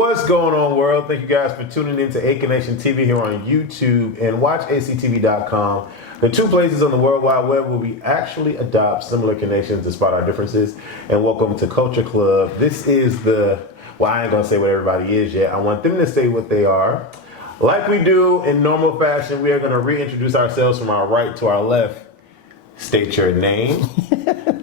What's going on, world? Thank you guys for tuning in to AK Nation TV here on YouTube and watchactv.com. The two places on the World Wide Web where we actually adopt similar connections despite our differences. And welcome to Culture Club. This is well, I ain't gonna say what everybody is yet. I want them to say what they are. Like we do in normal fashion, we are gonna reintroduce ourselves from our right to our left. State your name,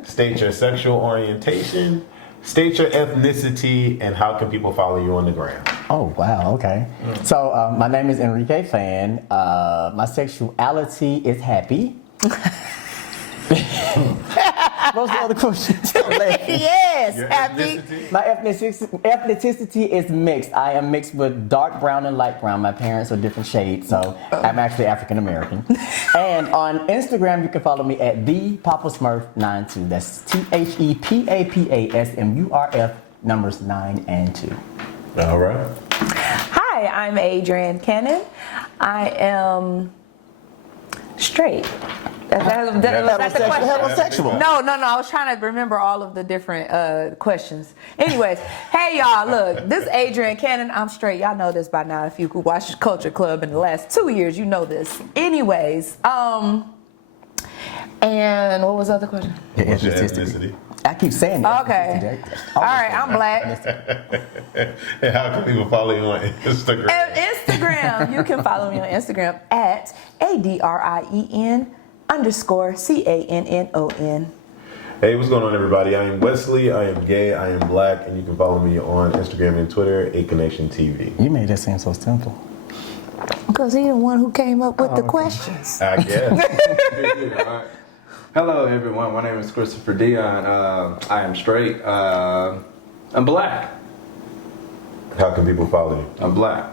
state your sexual orientation, state your ethnicity, and how can people follow you on the gram? Oh, wow, okay. So, my name is Enrique Fan. My sexuality is happy. What's the other question? Yes, Your happy. ethnicity? My ethnicity is mixed. I am mixed with dark brown and light brown. My parents are different shades, so I'm actually African American. And on Instagram, you can follow me at ThePapaSmurf92. That's ThePapasmurf numbers 9 and 2. All right. Hi, I'm Adrienne Cannon. I am straight. That's the question. Heterosexual. No. I was trying to remember all of the different questions. Anyways, hey y'all, look, this is Adrienne Cannon. I'm straight. Y'all know this by now. If you could watch Culture Club in the last 2 years, you know this. Anyways, and what was the other question? What's your ethnicity? I keep saying that. Okay. All right, I'm black. And how can people follow you on Instagram? Instagram, you can follow me on Instagram at ADRIEN_CANNON. Hey, what's going on, everybody? I am Wesley, I am gay, I am black, and you can follow me on Instagram and Twitter, AK Nation TV. You made that seem so simple. Because he's the one who came up with the questions. I guess. All right. Hello, everyone. My name is Christopher Dion. I am straight. I'm black. How can people follow you? I'm black.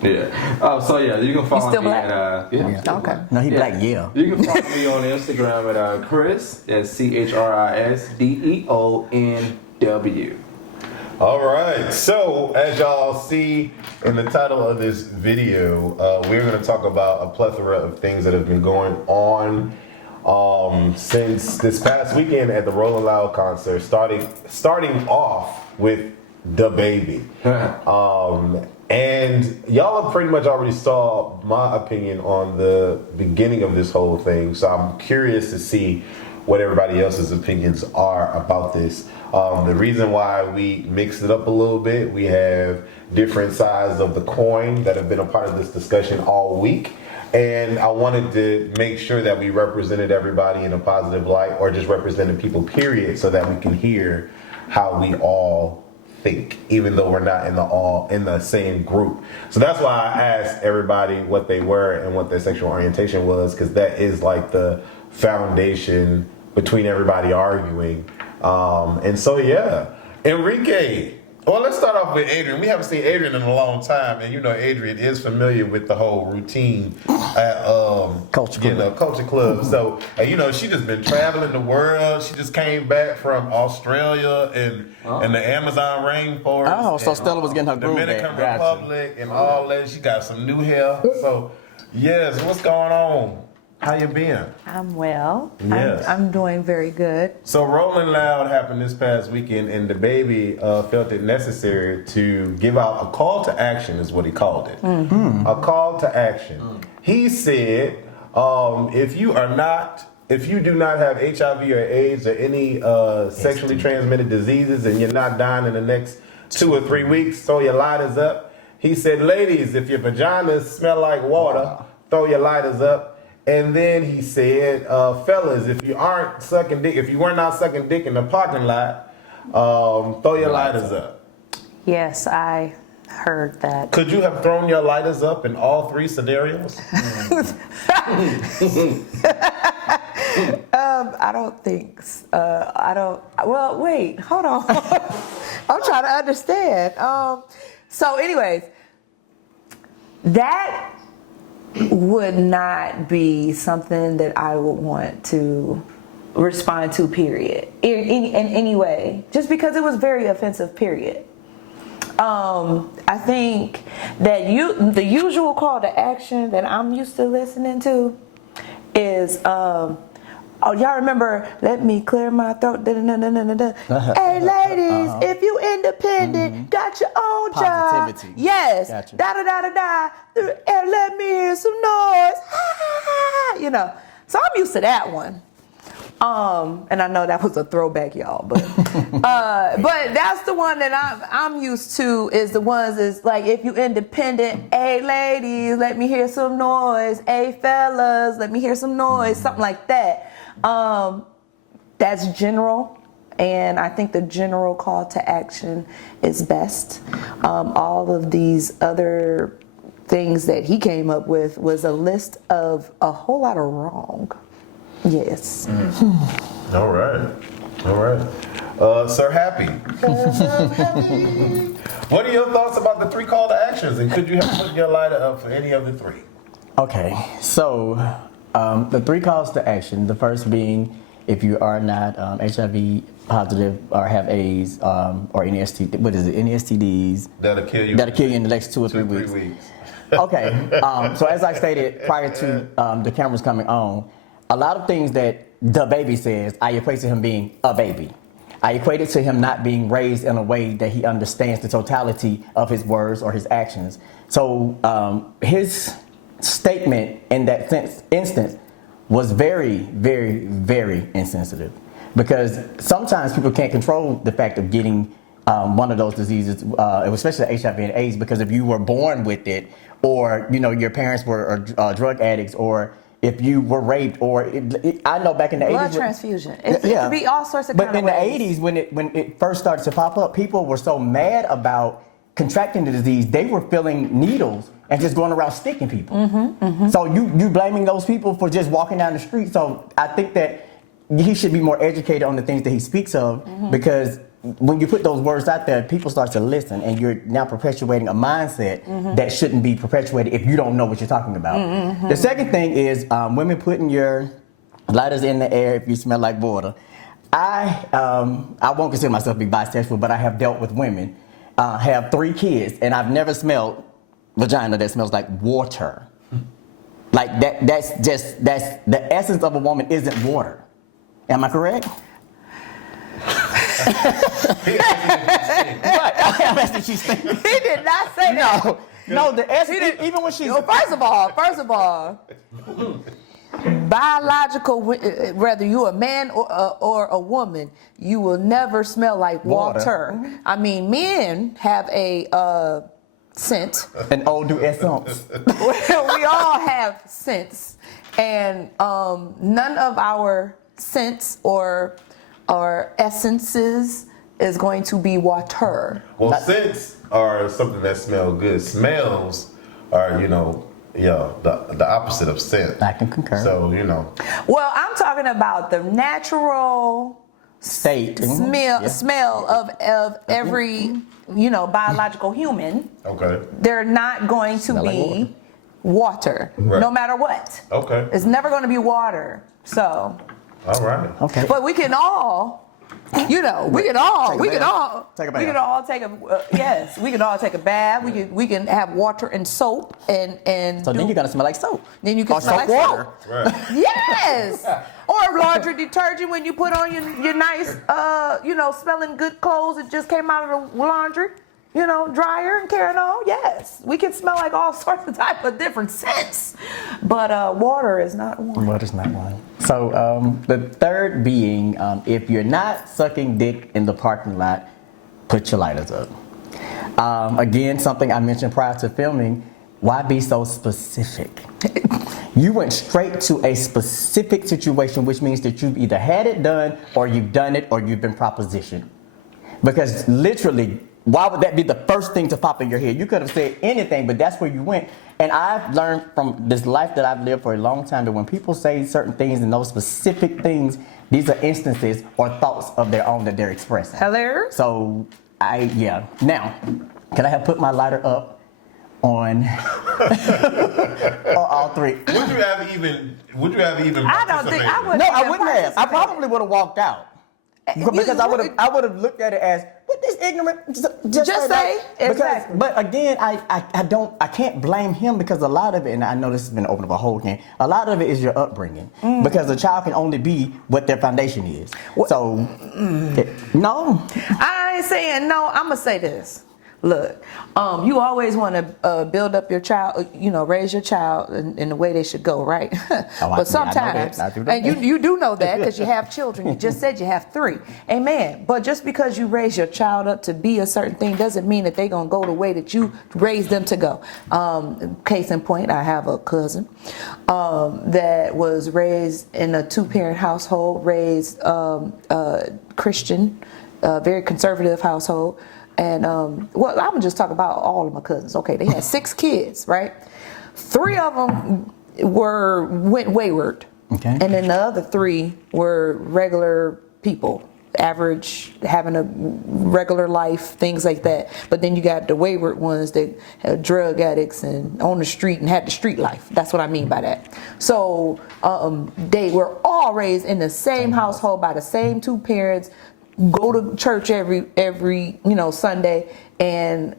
Yeah. Oh, so yeah, you can follow You still me black? at. Yeah. Okay. No, he black, yeah. You can follow me on Instagram at Chris. That's CHRISDEONW. All right, so as y'all see in the title of this video, we're going to talk about a plethora of things that have been going on since this past weekend at the Rolling Loud concert, starting off with DABABY. And y'all have pretty much already saw my opinion on the beginning of this whole thing, so I'm curious to see what everybody else's opinions are about this. The reason why we mixed it up a little bit, we have different sides of the coin that have been a part of this discussion all week. And I wanted to make sure that we represented everybody in a positive light, or just represented people, period, so that we can hear how we all think, even though we're not in the same group. So that's why I asked everybody what they were and what their sexual orientation was, because that is like the foundation between everybody arguing. And so yeah, Enrique. Well, let's start off with Adrian. We haven't seen Adrian in a long time, and you know Adrian is familiar with the whole routine at Culture Club. Culture Club. So you know, she just been traveling the world. She just came back from Australia and the Amazon rainforest. Oh, so Stella was getting her groove Dominican back. Republic and all that. She got some new hair. So yes, what's going on? How you been? I'm well. Yes. I'm doing very good. So Rolling Loud happened this past weekend, and DABABY felt it necessary to give out a call to action, is what he called it. Mm-hmm. A call to action. He said, if you do not have HIV or AIDS or any sexually transmitted diseases, and you're not dying in the next 2 or 3 weeks, throw your lighters up. He said, ladies, if your vaginas smell like water, throw your lighters up. And then he said, fellas, if you were not sucking dick in the parking lot, throw your lighters up. Yes, I heard that. Could you have thrown your lighters up in all 3 scenarios? I don't think. Well, wait, hold on. I'm trying to understand. So, anyways, that would not be something that I would want to respond to, period, in any way, just because it was very offensive, period. I think that the usual call to action that I'm used to listening to is Oh, y'all remember, let me clear my throat. Hey, ladies, if you independent, got your own Positivity. job. Yes. Gotcha. Da-da-da-da-da. And let me hear some noise. You know. So I'm used to that one. And I know that was a throwback, y'all, but that's the one that I'm used to. Is the ones is like, if you independent, hey ladies, let me hear some noise. Hey fellas, let me hear some noise. Something like that. That's general, and I think the general call to action is best. All of these other things that he came up with was a list of a whole lot of wrong. Yes. All right. Sir Happy. What are your thoughts about the 3 call to actions, and could you have put your lighter up for any of the 3? Okay, so the 3 calls to action. The first being, if you are not HIV positive or have AIDS or any STD, what is it? Any STDs That'll kill you. That'll kill you in the next 2 or 3 weeks. Okay. So as I stated prior to the cameras coming on, a lot of things that DABABY says, I equate to him being a baby. I equate it to him not being raised in a way that he understands the totality of his words or his actions. So his statement in that instance was very, very, very insensitive, because sometimes people can't control the fact of getting one of those diseases, especially HIV and AIDS, because if you were born with it, or your parents were drug addicts, or if you were raped, or I know back in the 80s. Blood transfusion. It could be all sorts of But kind of in ways. the 80s, when it first started to pop up, people were so mad about contracting the disease, they were filling needles and just going around sticking people. So you blaming those people for just walking down the street. So I think that he should be more educated on the things that he speaks of, because when you put those words out there, people start to listen, and you're now perpetuating a mindset that shouldn't be perpetuated if you don't know what you're talking about. The second thing is women putting your lighters in the air if you smell like water. I won't consider myself to be bisexual, but I have dealt with women, have 3 kids, and I've never smelled vagina that smells like water. Like that's the essence of a woman isn't water. Am I correct? Right. I'm asking she's thinking. He did not say that. No, the essence, even when she's... First of all, biological, whether you're a man or a woman, you will never smell like water. I mean, men have a scent. An eau d'essence. We all have scents, and none of our scents or essences is going to be water. Well, scents are something that smell good. Smells are, the opposite of scent. I can concur. So, Well, I'm talking about the natural state smell of every biological human. Okay. They're not going to be water, no matter what. Okay. It's never going to be water. So. All right. Okay. But we can all. We can all take a bath. We can have water and soap and so then you're gonna smell like soap. Then you can smell like water. soap. Right. Yes. Or laundry detergent when you put on your nice smelling good clothes that just came out of the laundry, dryer and carrying on. Yes. We can smell like all sorts of type of different scents. But water is not one. Water's not one. So the third being, if you're not sucking dick in the parking lot, put your lighters up. Again, something I mentioned prior to filming, why be so specific? You went straight to a specific situation, which means that you've either had it done, or you've done it, or you've been propositioned. Because literally, why would that be the first thing to pop in your head? You could have said anything, but that's where you went. And I've learned from this life that I've lived for a long time that when people say certain things and those specific things, these are instances or thoughts of their own that they're expressing. Hello? So, Now, can I have put my lighter up on all 3? Would you have even? I don't think I would. No, I wouldn't have. I probably would have walked out. Because I would have looked at it as, It's ignorant. Just say, because, exactly. But again, I can't blame him because a lot of it, and I know this has been open up a whole can. A lot of it is your upbringing because a child can only be what their foundation is. So, no. I ain't saying no. I'm gonna say this. Look, you always want to build up your child, raise your child in the way they should go, right? But sometimes, and you do know that because you have children. You just said you have 3. Amen. But just because you raise your child up to be a certain thing doesn't mean that they're going to go the way that you raised them to go. Case in point, I have a cousin that was raised in a 2-parent household, raised Christian, very conservative household. And I'm gonna just talk about all of my cousins. Okay, they had 6 kids, right? 3 of them went wayward, okay, and then the other 3 were regular people, average, having a regular life, things like that. But then you got the wayward ones that had drug addicts and on the street and had the street life. That's what I mean by that. So they were all raised in the same household by the same 2 parents. Go to church every Sunday, and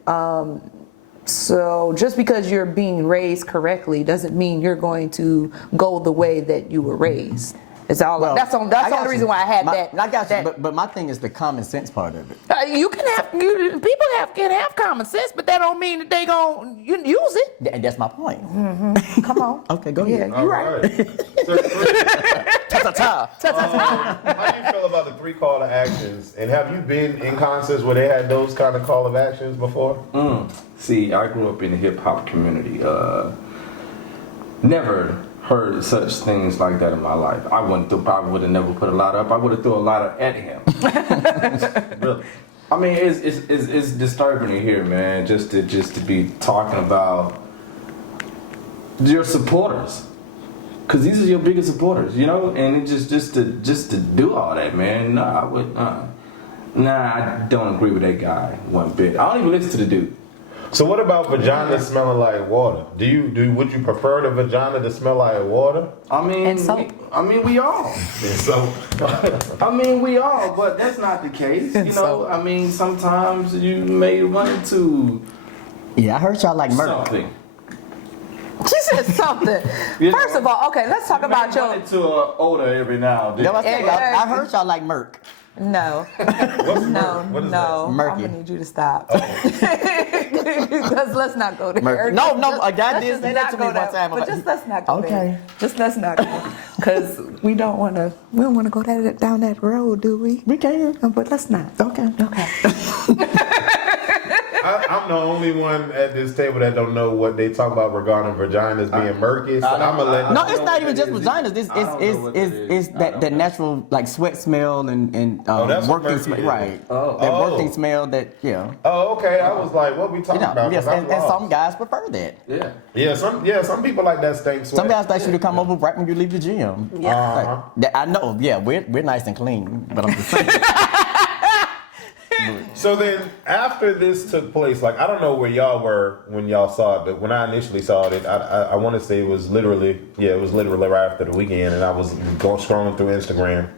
so just because you're being raised correctly doesn't mean you're going to go the way that you were raised. It's all that's the only reason why I had that. I got you, but my thing is the common sense part of it. People can have common sense, but that don't mean that they gonna use it. And that's my point. Mm-hmm. Come on. Okay, go ahead. Yeah, you're right. How do you feel about the 3 call to actions? And have you been in concerts where they had those kind of call of actions before? See, I grew up in the hip hop community. Never heard such things like that in my life. I probably would have never put a lot up. I would have threw a lot at him. Really. I mean, it's disturbing to hear, man. Just to be talking about your supporters, because these are your biggest supporters, and just to do all that, man. I don't agree with that guy one bit. I don't even listen to the dude. So what about vagina smelling like water? Would you prefer the vagina to smell like water? I mean, we all. So, we all, but that's not the case. I mean, sometimes you may run into. Yeah, I heard y'all like murder. Something. She said something. First of all, okay, let's talk about your. Run into an odor every now and then. I heard y'all like murk. No. What is that? Murky. I'm gonna need you to stop. Because let's not go there. Murky. No, a guy did say that to me one time. But just let's not go there. Okay. Just let's not go. Because we don't want to go down that road, do we? We can. But let's not. Okay. I'm the only one at this table that don't know what they talk about regarding vaginas being murky. So I'm gonna let. No, it's not even just vaginas. It's that natural like sweat smell and working smell, right? That working smell that Oh, okay. I was like, what we talking about? Yes, and some guys prefer that. Some people like that stink sweat. Some guys like you to come over right when you leave the gym. Yeah. I know. Yeah, we're nice and clean, but I'm just saying. So then, after this took place, like I don't know where y'all were when y'all saw it, but when I initially saw it, I want to say it was literally right after the weekend, and I was scrolling through Instagram,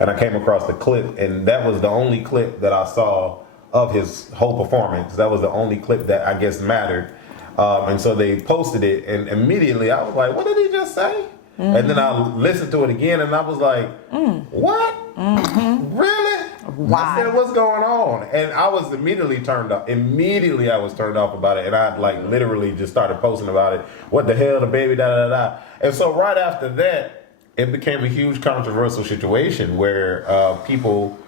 and I came across the clip, and that was the only clip that I saw of his whole performance. That was the only clip that I guess mattered, and so they posted it, and immediately I was like, "What did he just say?" Mm-hmm. And then I listened to it again, and I was like, "What? Mm-hmm. Really?" Wow. I said, "What's going on?" And I was immediately turned off. Immediately, I was turned off about it, and I literally just started posting about it. What the hell, the baby, da da da. And so right after that, it became a huge controversial situation where people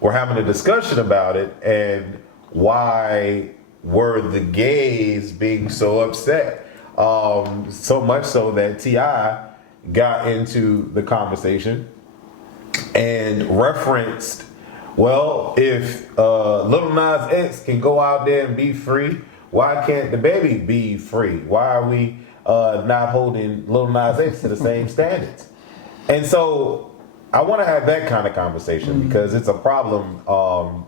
were having a discussion about it, and why were the gays being so upset? So much so that T.I. got into the conversation and referenced, well, if LIL NAS X can go out there and be free, why can't the baby be free? Why are we not holding LIL NAS X to the same standards? And so I want to have that kind of conversation because it's a problem.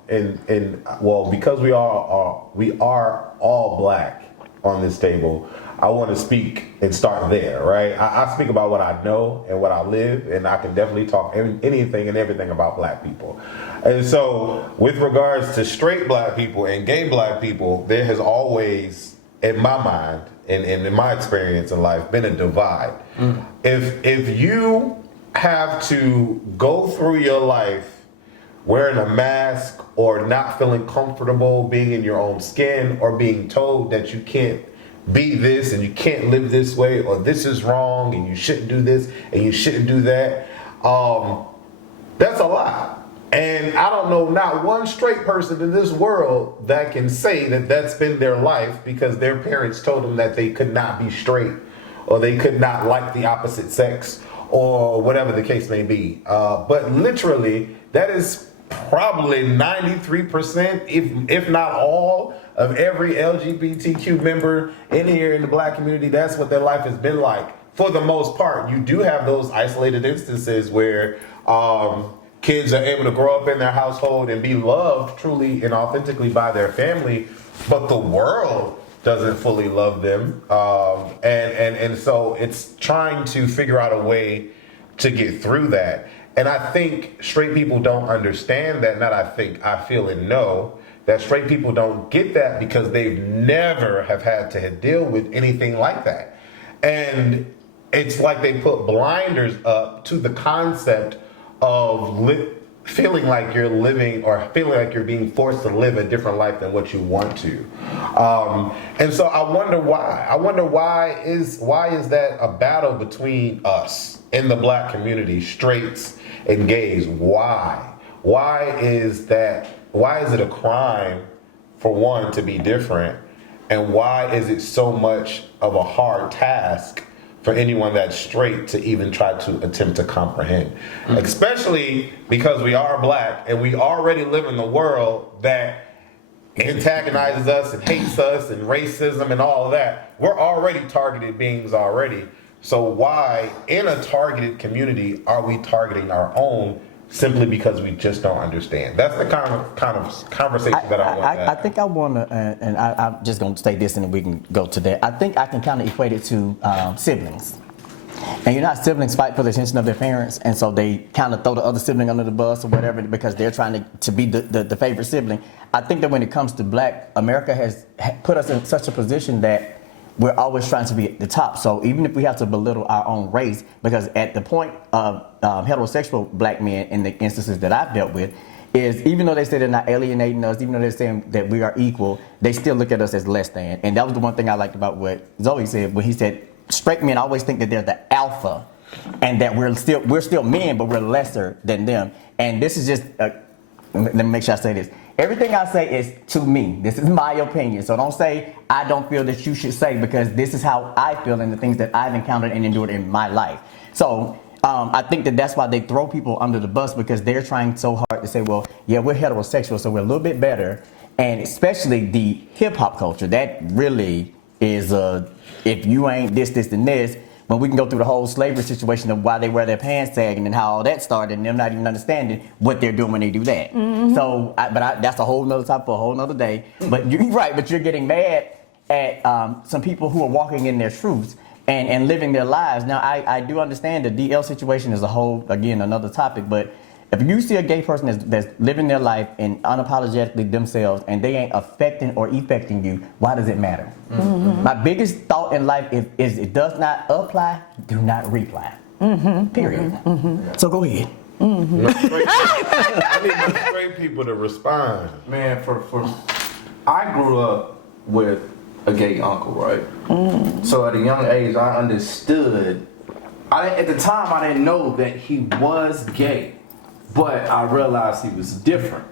Because we are all black on this table. I want to speak and start there, right? I speak about what I know and what I live, and I can definitely talk anything and everything about black people. And so with regards to straight black people and gay black people, there has always, in my mind and in my experience in life, been a divide. If you have to go through your life wearing a mask or not feeling comfortable being in your own skin or being told that you can't be this and you can't live this way or this is wrong and you shouldn't do this and you shouldn't do that, that's a lot. And I don't know not one straight person in this world that can say that that's been their life because their parents told them that they could not be straight or they could not like the opposite sex or whatever the case may be. But literally, that is probably 93%, if not all, of every LGBTQ member in here in the black community. That's what their life has been like. For the most part, you do have those isolated instances where kids are able to grow up in their household and be loved truly and authentically by their family, but the world doesn't fully love them. And so it's trying to figure out a way to get through that. And I think straight people don't understand that. Not I think, I feel and know that straight people don't get that because they've never have had to deal with anything like that. And it's like they put blinders up to the concept of feeling like you're living or feeling like you're being forced to live a different life than what you want to. And so I wonder why. I wonder why is that a battle between us in the black community, straights and gays? Why? Why is that? Why is it a crime for one to be different? And why is it so much of a hard task for anyone that's straight to even try to attempt to comprehend? Especially because we are black and we already live in the world that antagonizes us and hates us and racism and all of that. We're already targeted beings already. So why in a targeted community are we targeting our own simply because we just don't understand? That's the kind of conversation that I want to have. I think I want to, and I'm just going to say this and then we can go to that. I think I can kind of equate it to siblings. And you know how siblings fight for the attention of their parents, and so they kind of throw the other sibling under the bus or whatever because they're trying to be the favorite sibling. I think that when it comes to black, America has put us in such a position that we're always trying to be at the top. So even if we have to belittle our own race, because at the point of heterosexual black men in the instances that I've dealt with, is even though they say they're not alienating us, even though they're saying that we are equal, they still look at us as less than. And that was the one thing I liked about what ZOIE said when he said straight men always think that they're the alpha and that we're still men, but we're lesser than them. And this is just, let me make sure I say this. Everything I say is to me. This is my opinion. So don't say, I don't feel that you should say, because this is how I feel and the things that I've encountered and endured in my life. So I think that that's why they throw people under the bus, because they're trying so hard to say, well, yeah, we're heterosexual, so we're a little bit better. And especially the hip hop culture, that really is, if you ain't this, and this, when we can go through the whole slavery situation of why they wear their pants sagging and how all that started, and them not even understanding what they're doing when they do that. Mm-hmm. So, that's a whole nother topic for a whole nother day. But you're right, but you're getting mad at some people who are walking in their truths and living their lives. Now, I do understand the DL situation is a whole, again, another topic, but if you see a gay person that's living their life and unapologetically themselves and they ain't affecting or effecting you, why does it matter? Mm-hmm. My biggest thought in life is it does not apply, do not reply. Mm-hmm. Period. Mm-hmm. So go ahead. Mm-hmm. I need the straight people to respond. Man, I grew up with a gay uncle, right? Mm. So at a young age, I understood. At the time, I didn't know that he was gay. But I realized he was different.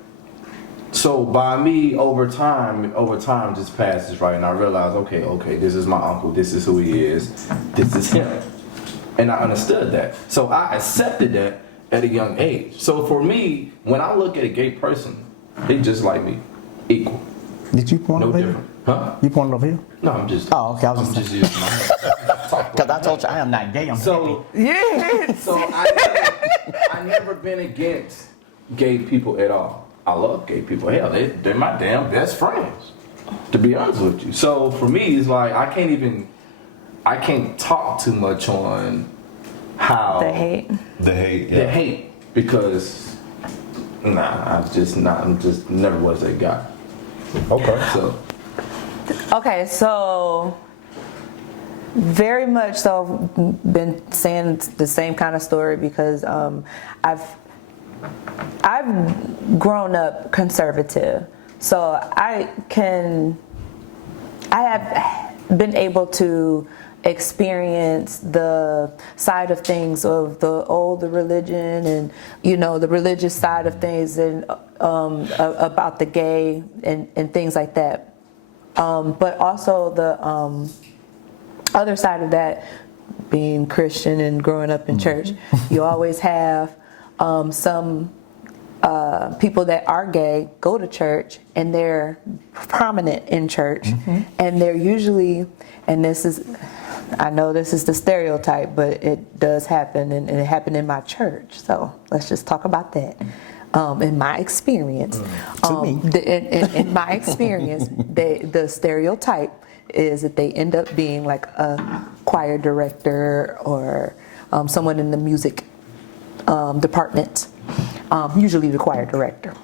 So by me, over time just passes, right? And I realized, okay, this is my uncle, this is who he is, this is him. And I understood that. So I accepted that at a young age. So for me, when I look at a gay person, they just like me, equal. Did you point over different. Here? Huh? You pointed over here? No, I'm just. Oh, okay. I'm just using my head. Because I told you I am not gay. I'm so happy. Yeah. So I never been against gay people at all. I love gay people. Hell, they're my damn best friends. To be honest with you. So for me, it's like I can't even I can't talk too much on how The hate. The hate. the hate, because I'm just never was that guy. Okay. So Okay, so very much so been saying the same kind of story because I've grown up conservative, so I have been able to experience the side of things of the older religion and the religious side of things and about the gay and things like that, but also the other side of that, being Christian and growing up in church, you always have some people that are gay go to church and they're prominent in church, and they're usually, and I know this is the stereotype, but it does happen, and it happened in my church, so let's just talk about that. In my experience, in my experience, the stereotype is that they end up being like a choir director or someone in the music department, usually the choir director,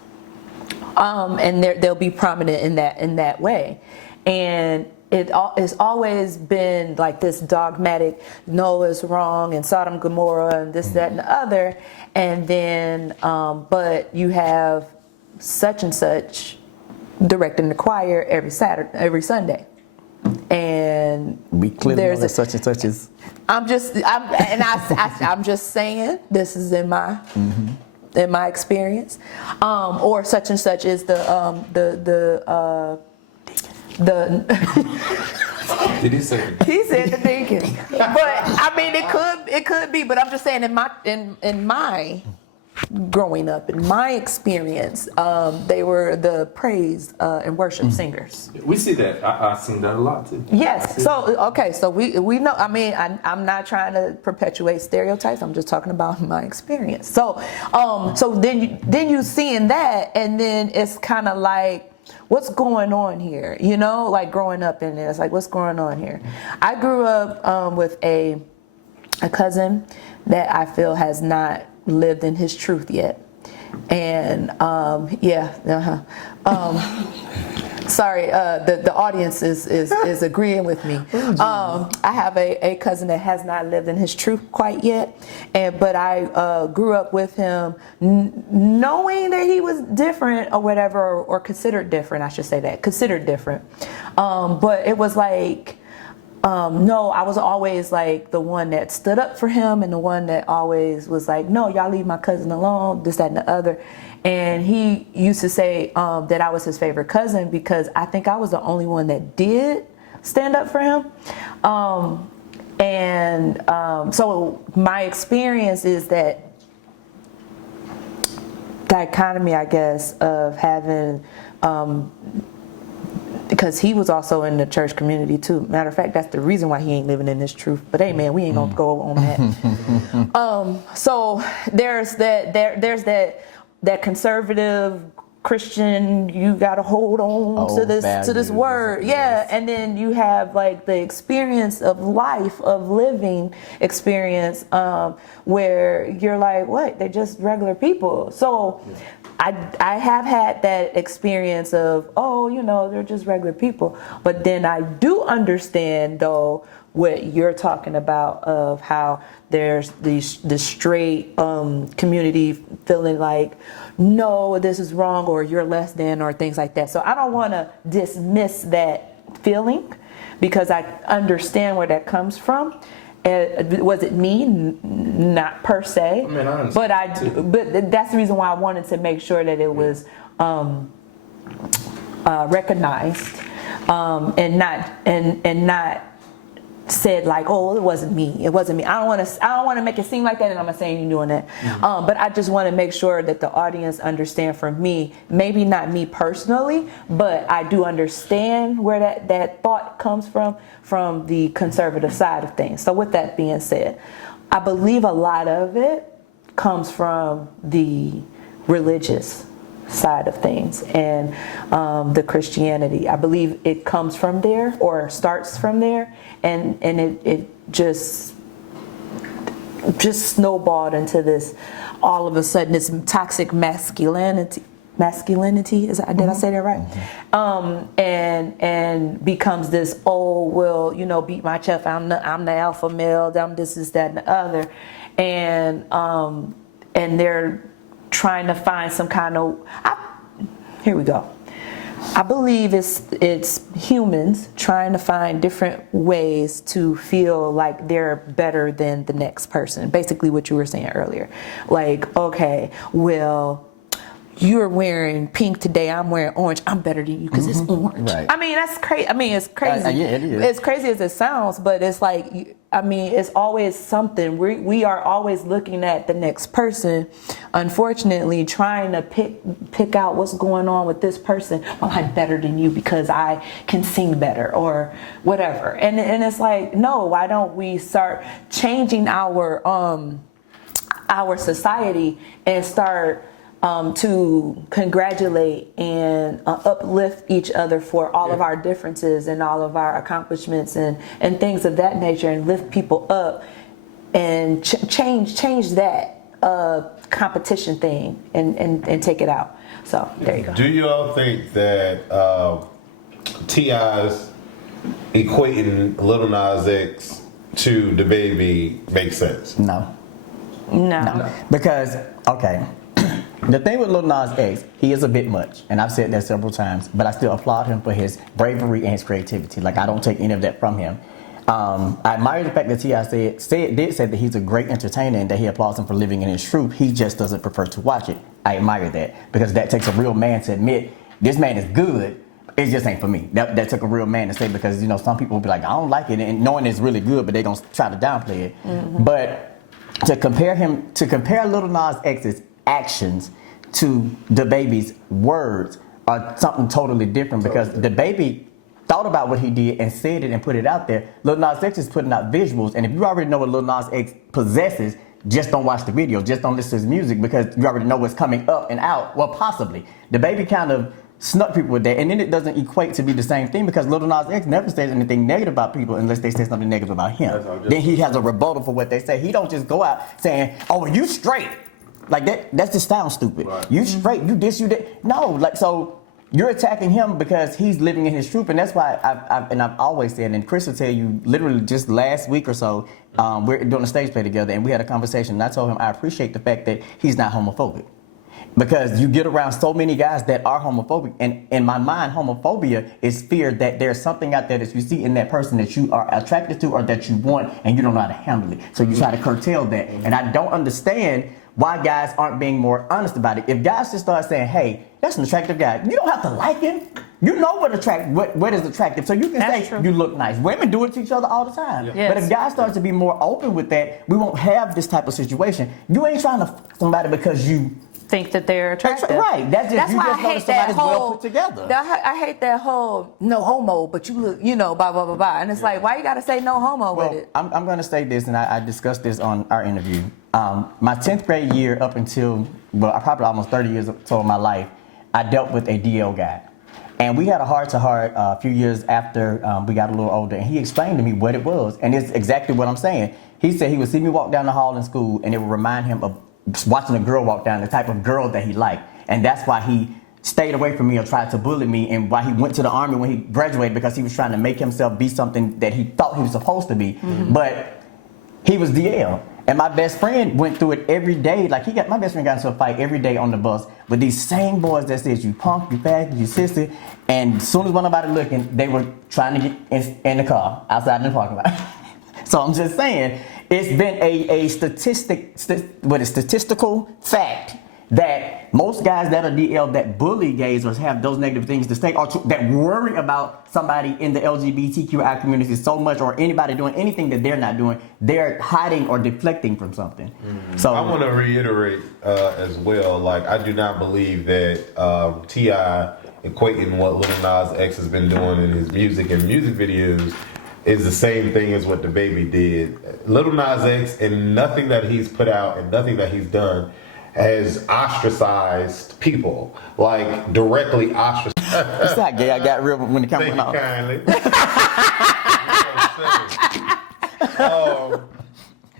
and they'll be prominent in that way, and it's always been like this dogmatic, no, it's wrong, and Sodom and Gomorrah and this, that, and the other, and then but you have such and such directing the choir every Sunday. And We clearly know that such and such is. I'm just saying this is in my experience, or such and such is the did he say? he said the deacon, but I mean it could be, but I'm just saying in my growing up, in my experience, they were the praise and worship singers. We see that. I've seen that a lot too. Yes. So okay. So we know. I mean, I'm not trying to perpetuate stereotypes. I'm just talking about my experience. So so then you seeing that, and then it's kind of like, what's going on here? Like growing up in it, it's like, what's going on here? I grew up with a cousin that I feel has not lived in his truth yet, and sorry, the audience is agreeing with me. I have a cousin that has not lived in his truth quite yet, but I grew up with him knowing that he was different or whatever, or considered different, I should say that, considered different, but it was like, no, I was always like the one that stood up for him and the one that always was like, no, y'all leave my cousin alone, this, that, and the other. And he used to say that I was his favorite cousin because I think I was the only one that did stand up for him. So my experience is that dichotomy, I guess, of having because he was also in the church community too. Matter of fact, that's the reason why he ain't living in his truth. But hey, man, we ain't gonna go on that. So there's that conservative Christian, you gotta hold on to this word, yeah. And then you have like the experience of life, of living experience, where you're like, what? They're just regular people. So. I have had that experience of, they're just regular people. But then I do understand, though, what you're talking about of how there's the straight community feeling like, no, this is wrong, or you're less than, or things like that. So I don't want to dismiss that feeling because I understand where that comes from. Was it me? Not per se. I mean, I understand but that's the reason why I wanted to make sure that it was recognized and not said like, oh, it wasn't me. I don't want to make it seem like that, and I'm not saying you're doing that. But I just want to make sure that the audience understand from me, maybe not me personally, but I do understand where that thought comes from the conservative side of things. So with that being said, I believe a lot of it comes from the religious side of things and the Christianity. I believe it comes from there or starts from there, and it just snowballed into this, all of a sudden, this toxic masculinity. Did I say that right? And becomes this, oh well, beat my chest. I'm the alpha male. I'm this, that, and the other, and they're trying to find some kind of. Here we go. I believe it's humans trying to find different ways to feel like they're better than the next person. Basically, what you were saying earlier, like, okay, well, you're wearing pink today, I'm wearing orange, I'm better than you because it's orange. Right. I mean, that's crazy. I mean, it's crazy. Yeah, it is. It's crazy as it sounds, but it's like, I mean, it's always something. We are always looking at the next person, unfortunately, trying to pick out what's going on with this person. Well, I'm better than you because I can sing better or whatever. And it's like, no, why don't we start changing our society and start to congratulate and uplift each other for all of our differences and all of our accomplishments and things of that nature, and lift people up and change that competition thing and take it out. So there you go. Do you all think that T.I.'s equating Lil Nas X to DABABY makes sense? No. No. Because, okay, the thing with Lil Nas X, he is a bit much, and I've said that several times, but I still applaud him for his bravery and his creativity. Like, I don't take any of that from him. I admire the fact that T.I. did say that he's a great entertainer and that he applauds him for living in his truth. He just doesn't prefer to watch it. I admire that, because that takes a real man to admit, this man is good, it just ain't for me. That took a real man to say, because, some people will be like, I don't like it, and knowing it's really good, but they're going to try to downplay it. But to compare Lil Nas X's actions to DABABY's words are something totally different, because DABABY thought about what he did and said it and put it out there. Lil Nas X is putting out visuals, and if you already know what Lil Nas X possesses, just don't watch the video, just don't listen to his music, because you already know what's coming up and out. Well, possibly. DABABY kind of snuck people with that, and then it doesn't equate to be the same thing, because Lil Nas X never says anything negative about people unless they say something negative about him. Then he has a rebuttal for what they say. He don't just go out saying, oh, well, you straight. Like that just sounds stupid. Right. You straight, you this, you that. No, like, so you're attacking him because he's living in his truth, and that's why I've always said, and Chris will tell you, literally just last week or so, we're doing a stage play together, and we had a conversation, and I told him I appreciate the fact that he's not homophobic. Because you get around so many guys that are homophobic, and in my mind, homophobia is fear that there's something out there that you see in that person that you are attracted to or that you want, and you don't know how to handle it. So you try to curtail that. And I don't understand why guys aren't being more honest about it. If guys just start saying, hey, that's an attractive guy, you don't have to like him. You know what is attractive. So you can That's say true. you look nice. Women do it to each other all the time. Yes. But if guys start to be more open with that, we won't have this type of situation. You ain't trying to fuck somebody because you think that they're attractive. Right. That's why I hate that whole. Well put together. I hate that whole no homo, but you look, blah blah blah blah. And it's like, why you gotta say no homo with it? I'm going to say this, and I discussed this on our interview. My 10th grade year up until, probably almost 30 years or so of my life, I dealt with a DL guy. And we had a heart-to-heart a few years after we got a little older, and he explained to me what it was. And it's exactly what I'm saying. He said he would see me walk down the hall in school, and it would remind him of watching a girl walk down, the type of girl that he liked. And that's why he stayed away from me or tried to bully me, and why he went to the army when he graduated, because he was trying to make himself be something that he thought he was supposed to be. But he was DL. And my best friend went through it every day. Like, my best friend got into a fight every day on the bus with these same boys that says, you punk, you fag, you sissy. And as soon as one nobody looking, they were trying to get in the car outside in the parking lot. So I'm just saying, it's been a statistical fact that most guys that are DL that bully gays or have those negative things to say, or that worry about somebody in the LGBTQI community so much, or anybody doing anything that they're not doing, they're hiding or deflecting from something. So I want to reiterate as well, like, I do not believe that T.I. equating what Lil Nas X has been doing in his music and music videos is the same thing as what DABABY did. Lil Nas X, and nothing that he's put out and nothing that he's done has ostracized people, like directly ostracized. It's not gay. I got real when it comes Thank you out. kindly.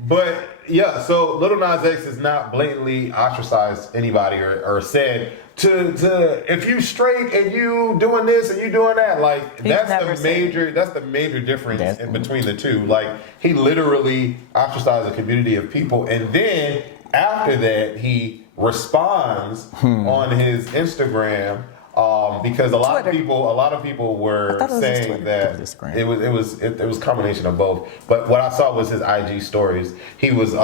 But yeah, so Lil Nas X has not blatantly ostracized anybody or said to if you straight and you doing this and you doing that, like that's the major difference in between the two. Like he literally ostracized a community of people, and then after that he responds on his Instagram. Because a lot of people were saying that it was a combination of both. But what I saw was his IG stories. He was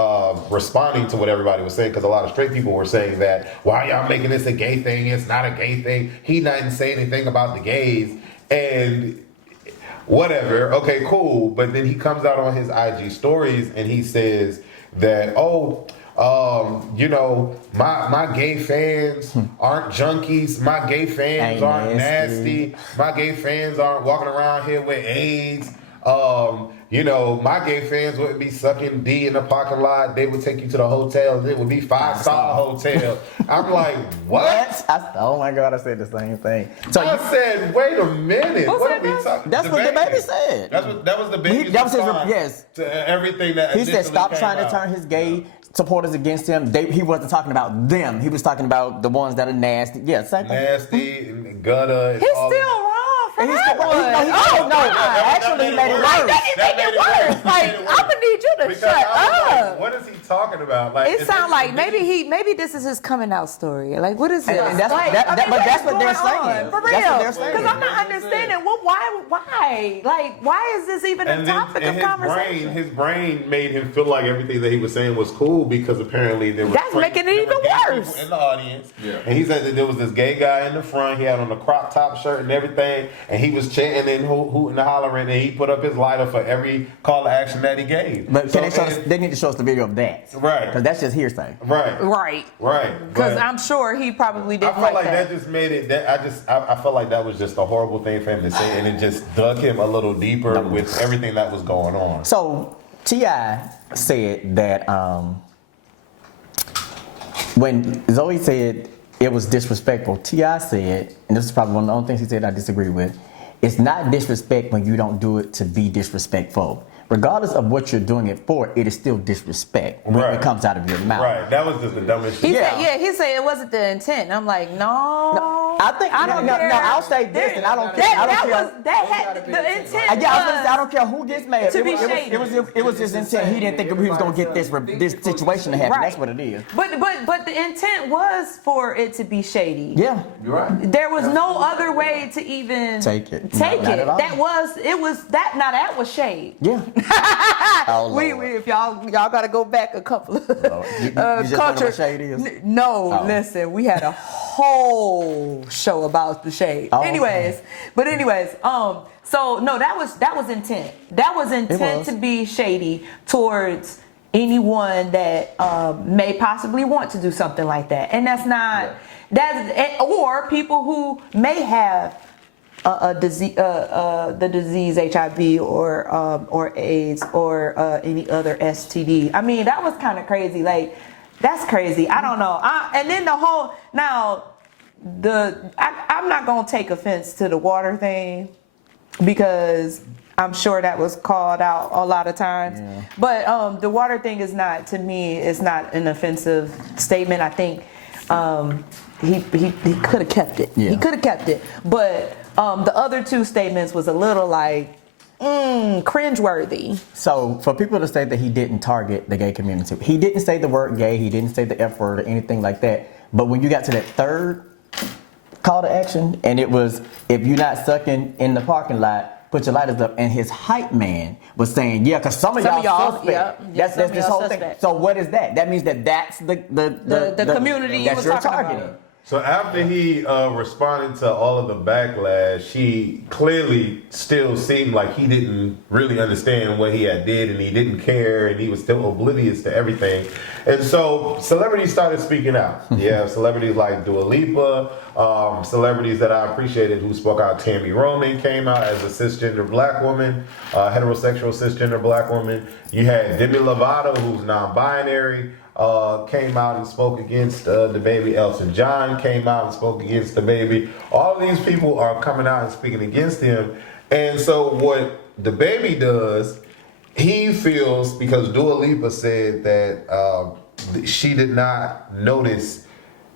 responding to what everybody was saying, because a lot of straight people were saying that, why y'all making this a gay thing? It's not a gay thing. He didn't say anything about the gays and whatever. Okay, cool. But then he comes out on his IG stories and he says that, you know, my gay fans aren't junkies. My gay fans aren't nasty. My gay fans aren't walking around here with AIDS. You know, my gay fans wouldn't be sucking D in the parking lot. They would take you to the hotel. It would be 5-star hotel. I'm like, what? Oh my God, I said the same thing. So I said, wait a minute. What are we talking? That's what DABABY said. That was the baby's response to everything that he said. Stop trying to turn his gay supporters against him. He wasn't talking about them. He was talking about the ones that are nasty. Yeah, same thing. Nasty and gutter. He's still wrong for that one. No. Actually, he made it worse. That didn't make it worse. Like, I'm gonna need you to shut up. Like, what is he talking about? Like, it sounds like maybe this is his coming out story. Like, what is it? And that's what they're saying. For real. Because I'm not understanding. Well, why? Like, why is this even a topic of conversation? His brain made him feel like everything that he was saying was cool, because apparently there was that's making it even worse in the audience. Yeah. And he said that there was this gay guy in the front. He had on a crop top shirt and everything, and he was chanting and hooting and hollering, and he put up his lighter for every call to action that he gave. But they need to show us the video of that, right? Because that's just hearsay, right. Because I'm sure he probably didn't. I feel like that just made it. I felt like that was just a horrible thing for him to say, and it just dug him a little deeper with everything that was going on. So T.I. said that when ZOIE said it was disrespectful, T.I. said, and this is probably one of the only things he said I disagree with, it's not disrespect when you don't do it to be disrespectful. Regardless of what you're doing it for, it is still disrespect when it comes out of your mouth. Right, that was just the dumbest shit. He said it wasn't the intent. And I'm like, no. I think I don't care. No, I'll say this, and I don't care. The intent. I don't care who gets mad. To be shady. It was his intent. He didn't think he was gonna get this situation to happen. Right. That's what it is. But the intent was for it to be shady. Yeah, you're right. There was no other way to even take it. That was shade. Yeah. If y'all gotta go back a couple of culture. Listen, we had a whole show about the shade. Anyways, so no, that was intent. That was intent to be shady towards anyone that may possibly want to do something like that, and that's not or people who may have the disease HIV or AIDS or any other STD. I mean, that was kind of crazy. Like, that's crazy. I don't know. And then I'm not gonna take offense to the water thing, because I'm sure that was called out a lot of times. Yeah. But the water thing is not, to me, it's not an offensive statement. I think he could have kept it. Yeah. He could have kept it. But the other two statements was a little like cringeworthy. So for people to say that he didn't target the gay community, he didn't say the word gay, he didn't say the F word or anything like that. But when you got to that third call to action, and it was, if you're not sucking in the parking lot, put your lighters up, and his hype man was saying, yeah, because some of y'all suspect. That's this whole thing. So what is that? That means that's the community you were talking about. So after he responded to all of the backlash, he clearly still seemed like he didn't really understand what he had did, and he didn't care, and he was still oblivious to everything. And so celebrities started speaking out. Yeah, celebrities like Dua Lipa, celebrities that I appreciated who spoke out. Tammy Roman came out as a cisgender black woman, heterosexual cisgender black woman. You had Demi Lovato, who's non-binary. came out and spoke against DABABY. Elton John came out and spoke against DABABY. All of these people are coming out and speaking against him. And so what DABABY does, he feels, because Dua Lipa said that she did not notice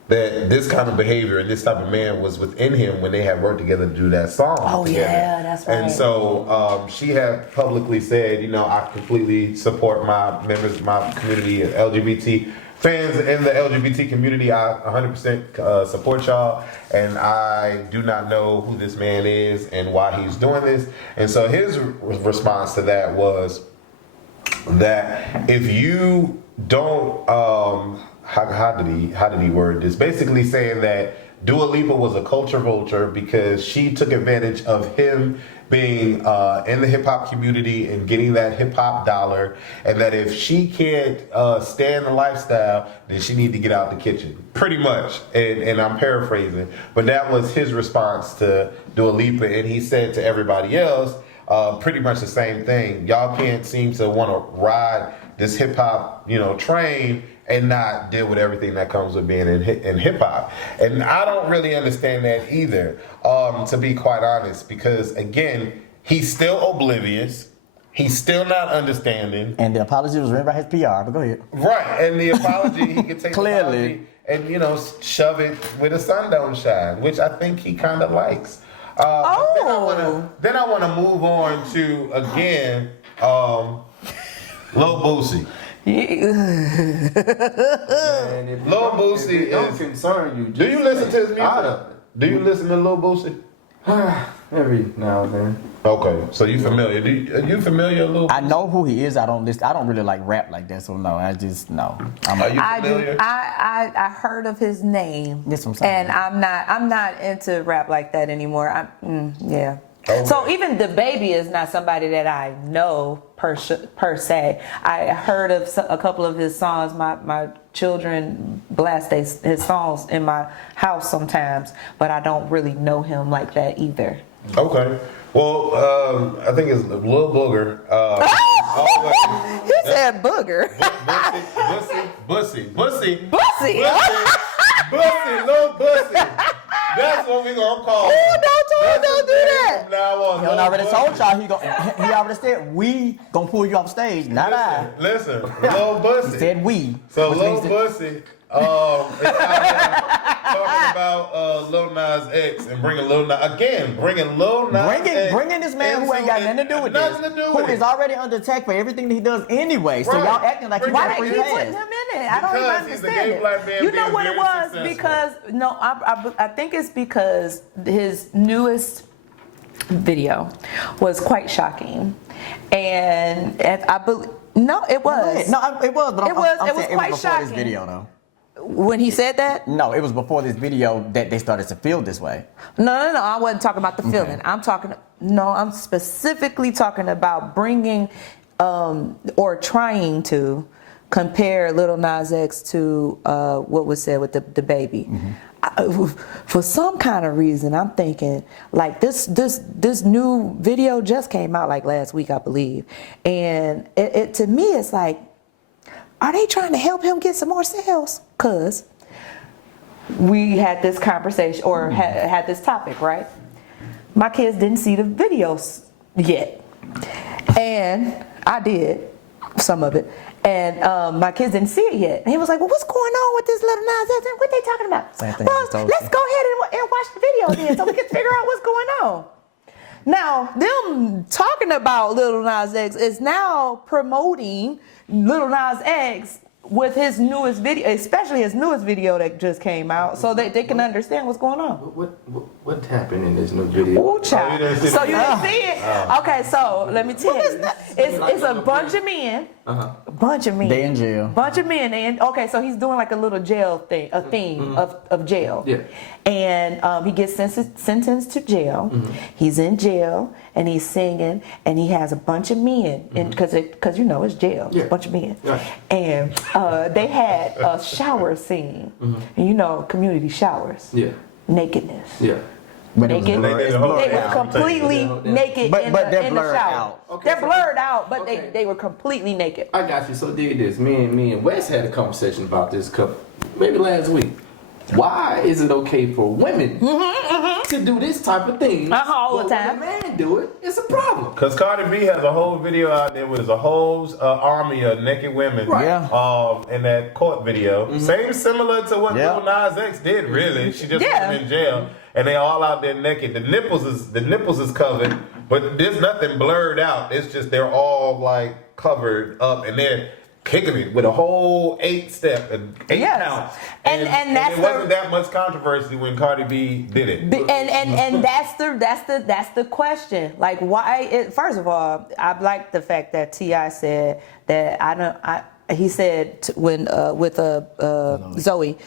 that this kind of behavior and this type of man was within him when they had worked together to do that song. Oh, together. yeah, that's right. And so she had publicly said, you know, I completely support my members, my community, LGBT fans in the LGBT community. I 100% support y'all, and I do not know who this man is and why he's doing this. And so his response to that was that if you don't, how did he word this? Basically saying that Dua Lipa was a culture vulture because she took advantage of him being in the hip hop community and getting that hip hop dollar, and that if she can't stand the lifestyle, then she need to get out the kitchen. Pretty much, and I'm paraphrasing, but that was his response to Dua Lipa, and he said to everybody else pretty much the same thing. Y'all can't seem to want to ride this hip hop, train and not deal with everything that comes with being in hip hop. And I don't really understand that either, to be quite honest, because again, he's still oblivious. He's still not understanding. And the apology was written by his PR, but go ahead. Right, and the apology, he could take Clearly. the apology and, shove it where the sun don't shine, which I think he kind of likes. Then I want to move on to, again, Lil Boosie. Man, Lil Boosie don't is. concern you. Do you listen to his music? Out of it. Do you listen to Lil Boosie? Every now and then. Okay, so you familiar? Are you familiar, Lil? I know who he is. I don't listen. I don't really like rap like that, so no. I just no. Are you I familiar? do. I heard of his name, That's what I'm saying. and I'm not into rap like that anymore. Yeah. Okay. So even DABABY is not somebody that I know per se. I heard of a couple of his songs. My children blast his songs in my house sometimes, but I don't really know him like that either. Okay. Well, I think it's Lil Booger. He said booger. Bussy, Bussy. Lil Bussy. That's what we gonna call him. Don't do that. From now on, He Lil already Bussy. told y'all he already said we gonna pull you off stage, not I. Listen, Lil Bussy. He said we. So which Lil means that- Bussy is out there talking about LIL NAS X and bringing LIL Nas X. Bringing this man who ain't got nothing to do with this, who is already under attack for everything that he does anyway. So Right. y'all acting like he's Why got they free keep putting pass. him in it? I don't even Because he's a understand gay black man it. You know being what it very was? successful. Because I think it's because his newest video was quite shocking, and I believe no, it was No, it was, but It was I'm saying quite it was before this shocking. video, though. when he said that. No, it was before this video that they started to feel this way. No. I wasn't talking about the feeling. I'm specifically talking about bringing or trying to compare Lil Nas X to what was said with the DABABY. For some kind of reason, I'm thinking like this new video just came out like last week, I believe, and it to me it's like, are they trying to help him get some more sales? Cause we had this conversation or had this topic, right? My kids didn't see the videos yet, and I did some of it. And my kids didn't see it yet. And he was like, well, what's going on with this Lil Nas X? What they talking about? Same thing I Well, just told let's you. go ahead and watch the video then so we can figure out what's going on. Now, them talking about Lil Nas X is now promoting Lil Nas X with his newest video, especially his newest video that just came out, so that they can understand what's going on. What happened in this new video? Ooh, child. you didn't see So the you didn't see it? Okay, so let me tell you. It's a bunch of men. A bunch of men. They in jail. Bunch of men. And okay, so he's doing like a little jail thing, a theme of jail. Yeah. And he gets sentenced to jail. He's in jail and he's singing and he has a bunch of men because you know it's jail. It's Yeah. a bunch of men. Right. And they had a shower scene. And you know, community showers. Yeah. Nakedness. Yeah. But it was naked. blurred. It's They blurred They were out. completely naked But in they're the blurred shower. out. Okay, They're so- blurred out, but okay. they were completely naked. I got you. So dig this. Me and Wes had a conversation about this maybe last week. Why is it okay for women to do this type of thing? All the but time. when a man do it, it's a problem. Because Cardi B has a whole video out there with a whole army of naked women. Right. Yeah. In that court video. Same similar to what Yeah. Lil Nas X did, really. She just Yeah. wasn't in jail. And they all out there naked. The nipples is covered, but there's nothing blurred out. It's just they're all like covered up and they're kicking it with a whole 8-step, 8 Yes. count. And that's it wasn't that much controversy when Cardi B did it. And that's the question. Like, why? First of all, I like the fact that T.I. said that he said with Zoe,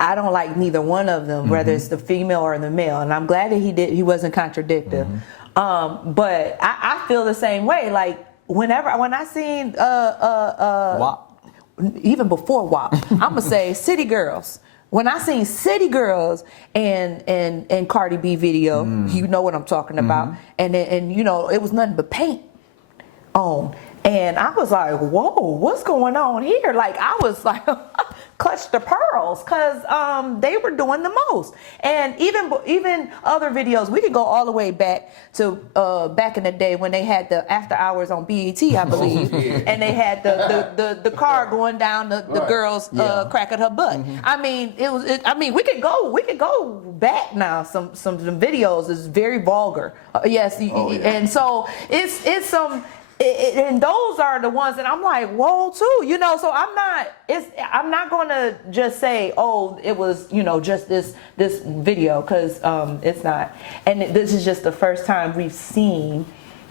I don't like neither one of them, whether it's the female or the male. And I'm glad that he wasn't contradictive. But I feel the same way. Like, when I seen WAP. even before WAP, I'm gonna say City Girls. When I seen City Girls and Cardi B video, you know what I'm talking about, and you know it was nothing but paint on, and I was like, whoa, what's going on here? Like I was like, clutch the pearls, cause they were doing the most, and even other videos, we could go all the way back to back in the day when they had the after hours on BET, I believe, and they had the car going down the girl's cracking her butt. I mean, we could go back now. Some videos is very vulgar. Yes, and so it's some. And those are the ones that I'm like, whoa, too, you know. So I'm not gonna just say, oh, it was, you know, just this video, because it's not. And this is just the first time we've seen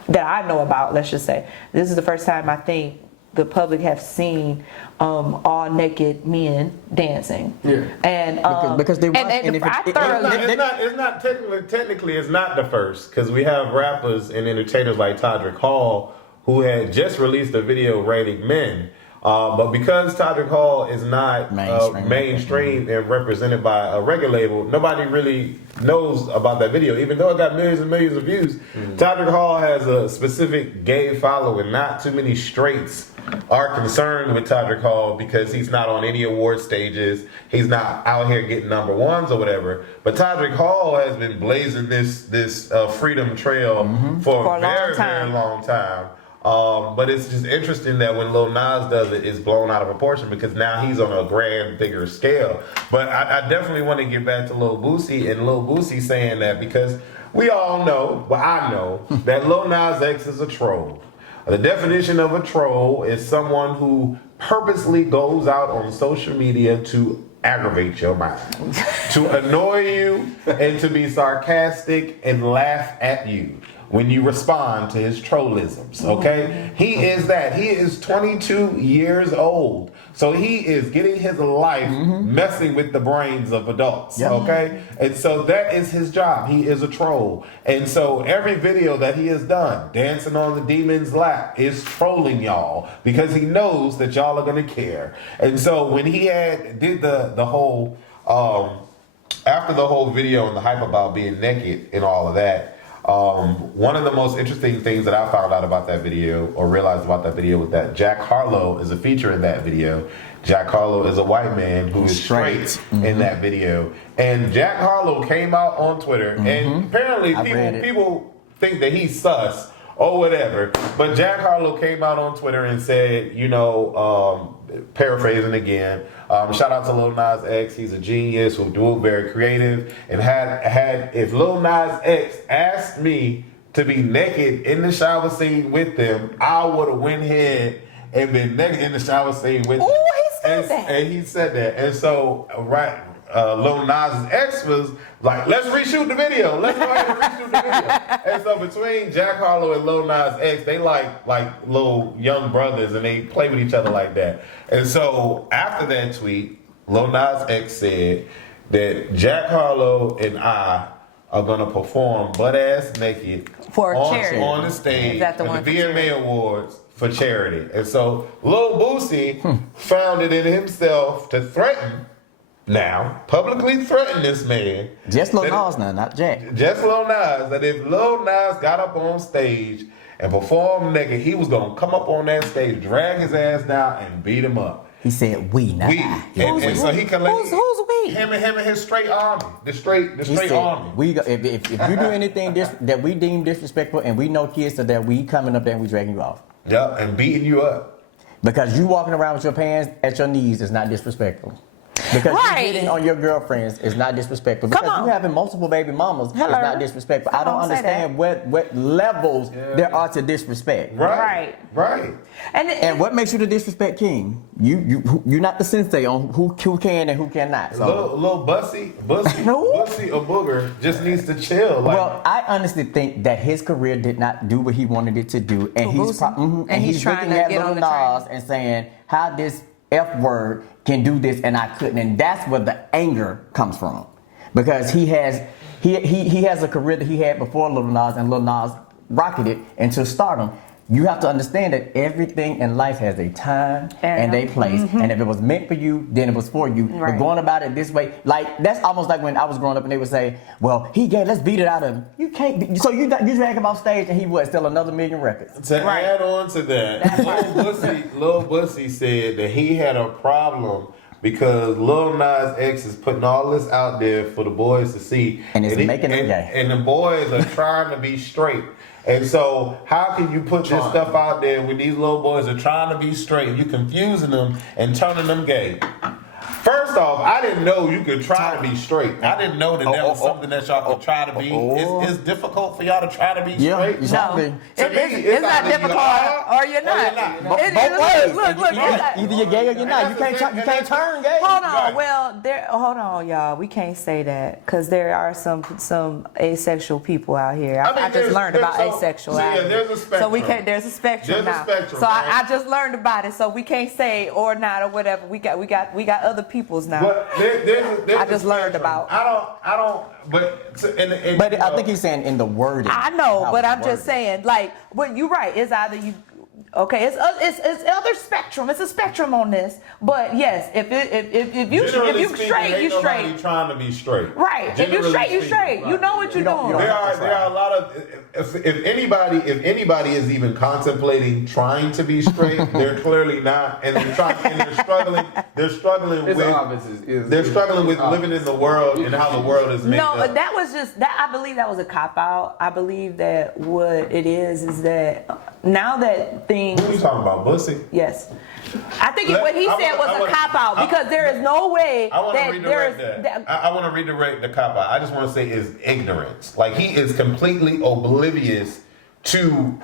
that I know about. Let's just say this is the first time I think the public have seen all naked men dancing. Yeah. And because they watch, and if I it- thoroughly. It's not technically it's not the first, because we have rappers and entertainers like Todrick Hall who had just released a video rating men. But because Todrick Hall is not mainstream and represented by a record label, nobody really knows about that video, even though it got millions and millions of views. Todrick Hall has a specific gay following. Not too many straights are concerned with Todrick Hall because he's not on any award stages. He's not out here getting number ones or whatever. But Todrick Hall has been blazing this freedom trail for a very long time. But it's just interesting that when Lil Nas does it, it's blown out of proportion because now he's on a grand, bigger scale. But I definitely want to get back to Lil Boosie, and Lil Boosie saying that because we all know, well, I know, that Lil Nas X is a troll. The definition of a troll is someone who purposely goes out on social media to aggravate your mind, to annoy you, and to be sarcastic and laugh at you when you respond to his trollisms, okay? He is that. He is 22 years old. So he is getting his life messing with the brains of adults, okay? And so that is his job. He is a troll. And so every video that he has done, dancing on the demon's lap, is trolling y'all because he knows that y'all are gonna care. And so when he did the whole, after the whole video and the hype about being naked and all of that, one of the most interesting things that I found out about that video, or realized about that video, was that Jack Harlow is a feature in that video. Jack Harlow is a white man who is straight in that video. And Jack Harlow came out on Twitter, and apparently people think that he's sus or whatever. But Jack Harlow came out on Twitter and said, you know, paraphrasing again, shout out to Lil Nas X. He's a genius who do it very creative. And if Lil Nas X asked me to be naked in the shower scene with them, I would have went ahead and been naked in the shower scene with them. Oh, he said that. And he said that. And so, Lil Nas X was like, let's reshoot the video. Let's go ahead and reshoot the video. And so between Jack Harlow and Lil Nas X, they like little young brothers, and they play with each other like that. And so after that tweet, Lil Nas X said that Jack Harlow and I are gonna perform butt ass naked for charity on the stage at the VMA Awards for charity. And so Lil Boosie found it in himself to threaten now publicly threatened this man. Just Lil Nas now, not Jack. Just Lil Nas, that if Lil Nas got up on stage and performed naked, he was gonna come up on that stage, drag his ass down, and beat him up. He said we, not We, I. and so he can let who's we? him and his straight army, the straight He said, army. if you do anything that we deem disrespectful, and we know kids so that we coming up there and we dragging you off. Yep, and beating you up. Because you walking around with your pants at your knees is not disrespectful. Because you hitting on your girlfriends is not disrespectful. Because you having multiple baby mamas is not disrespectful. I don't understand what levels there are to disrespect. Right. And what makes you the disrespect king? You're not the sensei on who can and who cannot. So. Little Boosie or Booger just needs to chill. Like, Well, I honestly think that his career did not do what he wanted it to do, and he's trying looking to at get on Lil the train. Nas and saying how this F word can do this and I couldn't, and that's where the anger comes from, because he has a career that he had before Lil Nas, and Lil Nas rocketed into stardom. You have to understand that everything in life has a time and a place. And if it was meant for you, then it was for you. Right. But going about it this way, like that's almost like when I was growing up and they would say, well, he gay, let's beat it out of him. You can't so you drag him off stage and he would sell another million records. to add on to that, Lil Boosie said that he had a problem because Lil Nas X is putting all this out there for the boys to see. And it's making them gay. And the boys are trying to be straight. And so how can you put this stuff out there when these little boys are trying to be straight? You confusing them and turning them gay. First off, I didn't know you could try to be straight. I didn't know that that was something that y'all could try to be. It's difficult for y'all to try to be straight. No, it's not difficult, or you're not. Look, Either you're gay or you're not. You can't turn gay. hold on. Well, hold on, y'all. We can't say that because there are some asexual people out here. I just learned about asexuality. Yeah, there's a spectrum. So we can't. There's a spectrum now. So I just learned about it. So we can't say or not or whatever. We got other peoples now. But there's I just learned about. I don't. But I think he's saying in the wording. I know, how but it's I'm just saying, like, but you're right. It's either you. Okay, it's other spectrum. It's a spectrum on this. But yes, if you straight, you straight. Trying to be straight. Right. If you straight, you straight. You know what you're doing. There are a lot of if anybody is even contemplating trying to be straight, they're clearly not, and they're struggling. They're struggling with living in the world and how the world is made up. No, that was just that. I believe that was a cop out. I believe that what it is that now that things. Who are you talking about, Boosie? Yes. I think what he said was a cop out because there is no way I want to that redirect there's. that. I want to redirect the cop out. I just want to say is ignorance. Like he is completely oblivious to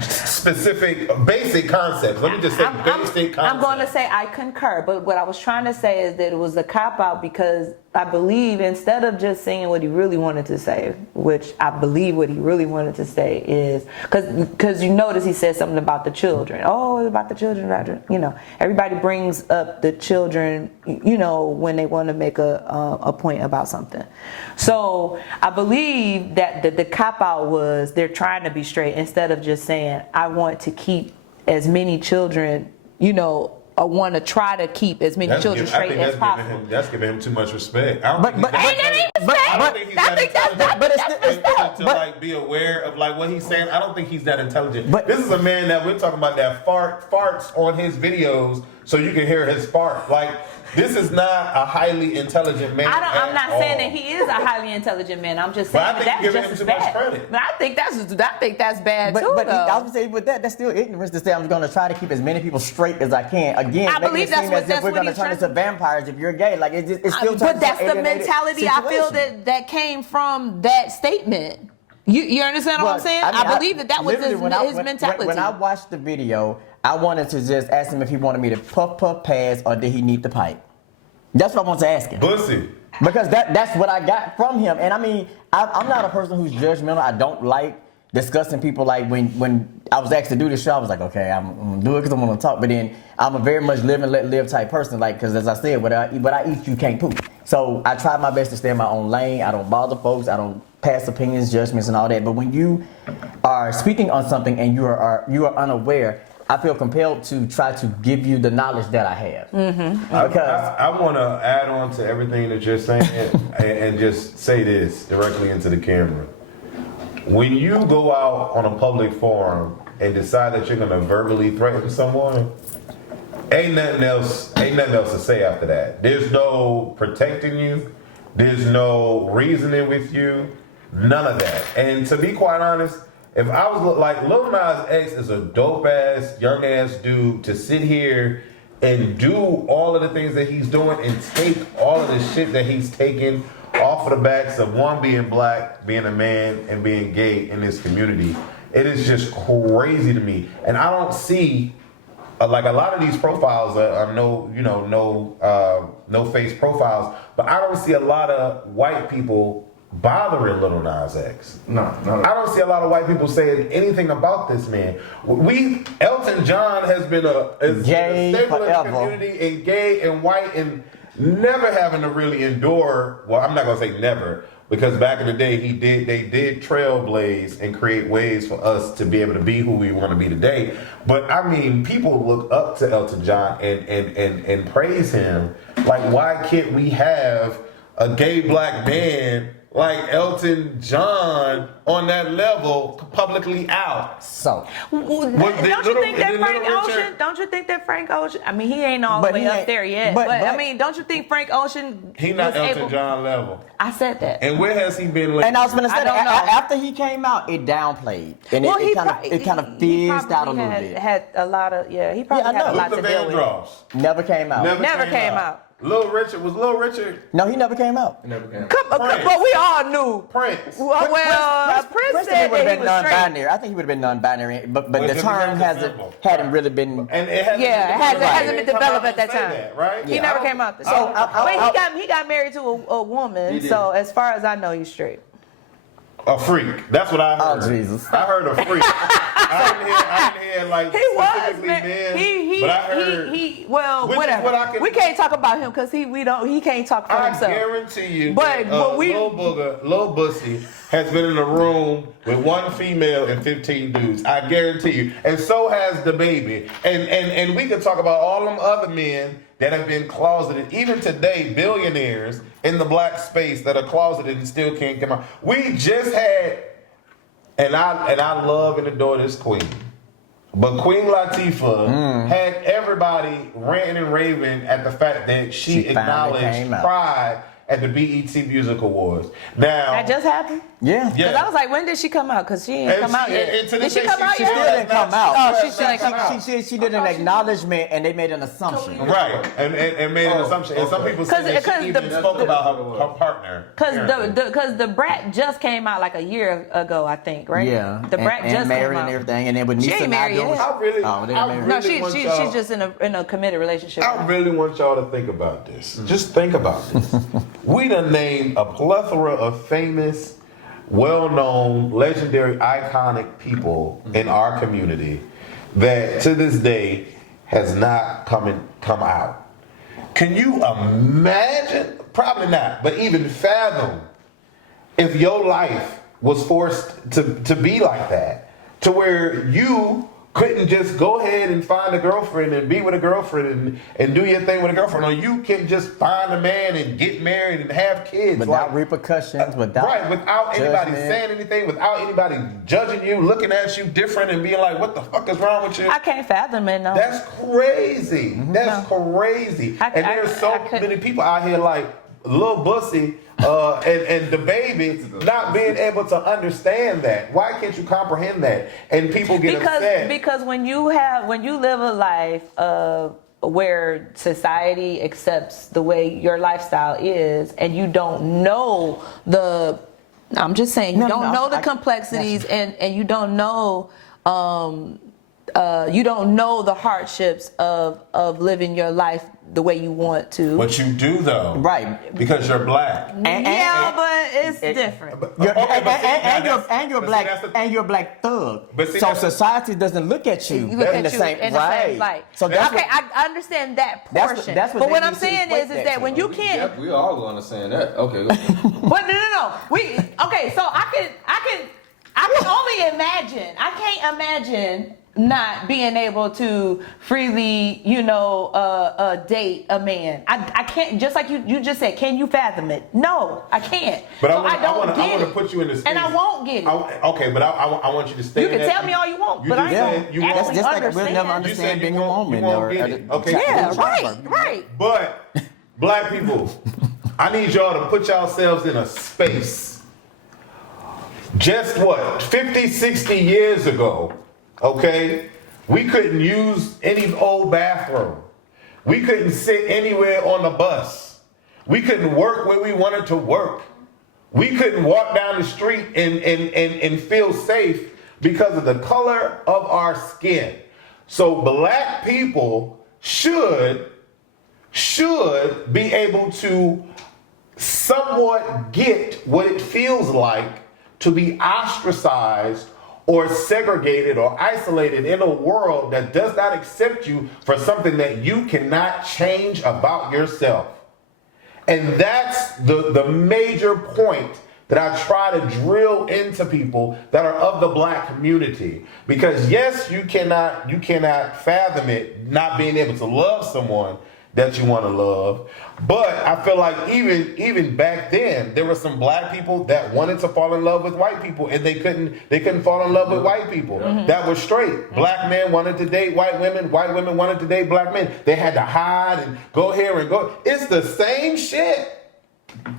specific, basic concepts. Let me just say basic concepts. I'm going to say I concur, but what I was trying to say is that it was a cop out because I believe instead of just saying what he really wanted to say, which I believe what he really wanted to say is because you notice he said something about the children. Oh, about the children, you know. Everybody brings up the children, you know, when they want to make a point about something. So I believe that the cop out was they're trying to be straight instead of just saying I want to keep as many children, you know. I want to try to keep as many children straight as possible. That's giving him too much respect. I don't think he's to like be aware of like what he's saying. I don't think he's that intelligent. But this is a man that we're talking about that farts on his videos so you can hear his fart. Like this is not a highly intelligent man. I'm not saying that he is a highly intelligent man. I'm just saying that's just as bad. But I think that's bad too. But I would say with that's still ignorance to say I'm going to try to keep as many people straight as I can. Again, I believe that's what if we're going to turn into vampires if you're gay. Like it's still. But that's the mentality I feel that came from that statement. You understand what I'm saying? I believe that was his mentality. When I watched the video, I wanted to just ask him if he wanted me to puff pass or did he need the pipe. That's what I want to ask him. Boosie. Because that's what I got from him. And I mean, I'm not a person who's judgmental. I don't like discussing people. Like when I was asked to do this show, I was like, okay, I'm going to do it because I want to talk. But then I'm a very much live and let live type person. Like, because as I said, what I eat, you can't poop. So I try my best to stay in my own lane. I don't bother folks. I don't pass opinions, judgments, and all that. But when you are speaking on something and you are unaware, I feel compelled to try to give you the knowledge that I have. I want to add on to everything that you're saying and just say this directly into the camera. When you go out on a public forum and decide that you're going to verbally threaten someone, ain't nothing else to say after that. There's no protecting you. There's no reasoning with you. None of that. And to be quite honest, if I was like, LIL Nas X is a dope ass, young ass dude to sit here and do all of the things that he's doing and take all of the shit that he's taking off of the backs of one, being black, being a man, and being gay in this community. It is just crazy to me. And I don't see, like a lot of these profiles are no face profiles, but I don't see a lot of white people bothering LIL Nas X. No. I don't see a lot of white people saying anything about this man. Elton John has been a Gay staple in the forever. community and gay and white and never having to really endure. Well, I'm not gonna say never, because back in the day they did trailblaze and create ways for us to be able to be who we want to be today. But I mean, people look up to Elton John and praise him. Like, why can't we have a gay black man like Elton John on that level publicly out? So, Don't you think that Frank Ocean? I mean, he ain't all the way up there yet. But I mean, don't you think Frank Ocean? He not was Elton John level. I said that. And where has he been lately? and I was gonna say I don't that know. after he came out, it downplayed, and it kind of fizzed out a little bit. Had a lot of he probably I had know. a lot Luther to deal with. Vandross. Never came out. Never came out. Lil Richard? No, he never came out. But we all knew. Prince. Well, Prince said would have that he been was straight. non-binary. I think he would have been non-binary, but the Well, term simple. hadn't really been. And it hasn't hasn't been developed at that say time. that, right? He never came out. So, But he got married to a woman. So as far as I know, he's straight. A freak. That's what I heard. Oh, Jesus. I heard a freak. I didn't hear like He was, specifically man. men, but I heard. Well, Which is whatever. what I can- We can't talk about him because he can't talk for I himself. guarantee you But that we- Lil Boosie has been in a room with one female and 15 dudes. I guarantee you. And so has DABABY. And we can talk about all them other men that have been closeted. Even today, billionaires in the black space that are closeted and still can't come out. We just had, and I love and adore this queen. But Queen Latifah had everybody ranting and raving at the fact that she She finally acknowledged came out. Pride at the BET Music Awards. Now, That just happened. Yeah. Because I was like, when did she come out? Because she ain't come out yet. and to Did this she day, come out she Still yet? didn't come out. Oh, she still ain't come out. She did an acknowledgement, and they made an assumption. Right, and made an assumption. And some people say that she even spoke about her partner. Because the Brat just came out like a year ago, I think, right? Yeah. The Brat and just married came out. and everything, and then with She Nisa ain't married not doing. yet. I really, Oh, they I married. really No, want she's y'all- just in a committed relationship. I really want y'all to think about this. Just think about this. We done named a plethora of famous, well-known, legendary, iconic people in our community that to this day has not come out. Can you imagine? Probably not, but even fathom if your life was forced to be like that, to where you couldn't just go ahead and find a girlfriend and be with a girlfriend and do your thing with a girlfriend, or you can just find a man and get married and have kids Without repercussions, without anybody judgment. saying anything, without anybody judging you, looking at you different and being like, what the fuck is wrong with you? I can't fathom it, no. That's crazy. That's crazy. And there's so couldn't. many people out here like Lil Boosie and DABABY not being able to understand that. Why can't you comprehend that? And people get upset. Because when you live a life where society accepts the way your lifestyle is, and you don't know I'm just saying, you don't know the complexities, and you don't know the hardships of living your life the way you want to. But you do though, Right. Because you're black. But it's different. You're a black thug. But see, so that's- society doesn't look at you Look in at the you same in the same light. So that's okay, what, I understand that That's what- portion. that's what but they what I'm need to saying equate is that that to. when you can't. Yep, we all gonna understand that. Okay. Go ahead. But no. Okay, so I can only imagine. I can't imagine not being able to freely, date a man. I can't, just like you just said, can you fathom it? No, I can't. But so I want to put you in this space. And I won't get it. Okay, but I want you to stay You can tell me all you want, but I don't you won't actually just like understand. we'll never understand being a woman. Okay. Yeah, right. But black people, I need y'all to put yourselves in a space. Just 50, 60 years ago, okay, we couldn't use any old bathroom. We couldn't sit anywhere on the bus. We couldn't work where we wanted to work. We couldn't walk down the street and feel safe because of the color of our skin. So black people should be able to somewhat get what it feels like to be ostracized or segregated or isolated in a world that does not accept you for something that you cannot change about yourself. And that's the major point that I try to drill into people that are of the black community. Because yes, you cannot fathom it not being able to love someone that you want to love. But I feel like even back then, there were some black people that wanted to fall in love with white people, and they couldn't fall in love with white people. That was straight. Black men wanted to date white women wanted to date black men. They had to hide and go here and go. It's the same shit.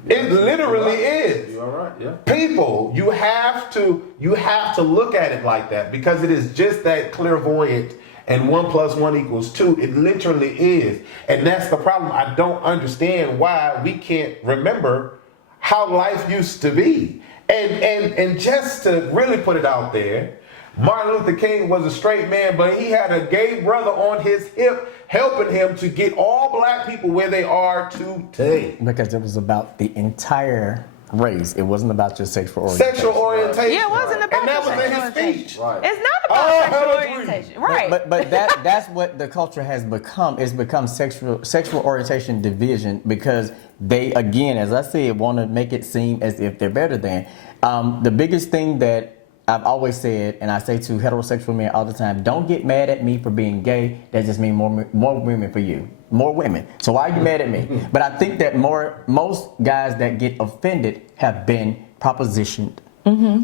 It literally is. You're all right, yeah. People, you have to look at it like that, because it is just that clairvoyant. And 1 + 1 = 2. It literally is. And that's the problem. I don't understand why we can't remember how life used to be. And just to really put it out there, Martin Luther King was a straight man, but he had a gay brother on his hip helping him to get all black people where they are today. Because it was about the entire race. It wasn't about your sexual orientation. Sexual orientation. Yeah, it wasn't about and that was in his orientation. speech. Right. It's not about sexual orientation. Right. But that's what the culture has become. It's become sexual orientation division, because they, again, as I said, want to make it seem as if they're better than. The biggest thing that I've always said, and I say to heterosexual men all the time, don't get mad at me for being gay. That just means more women for you. More women. So why are you mad at me? But I think that most guys that get offended have been propositioned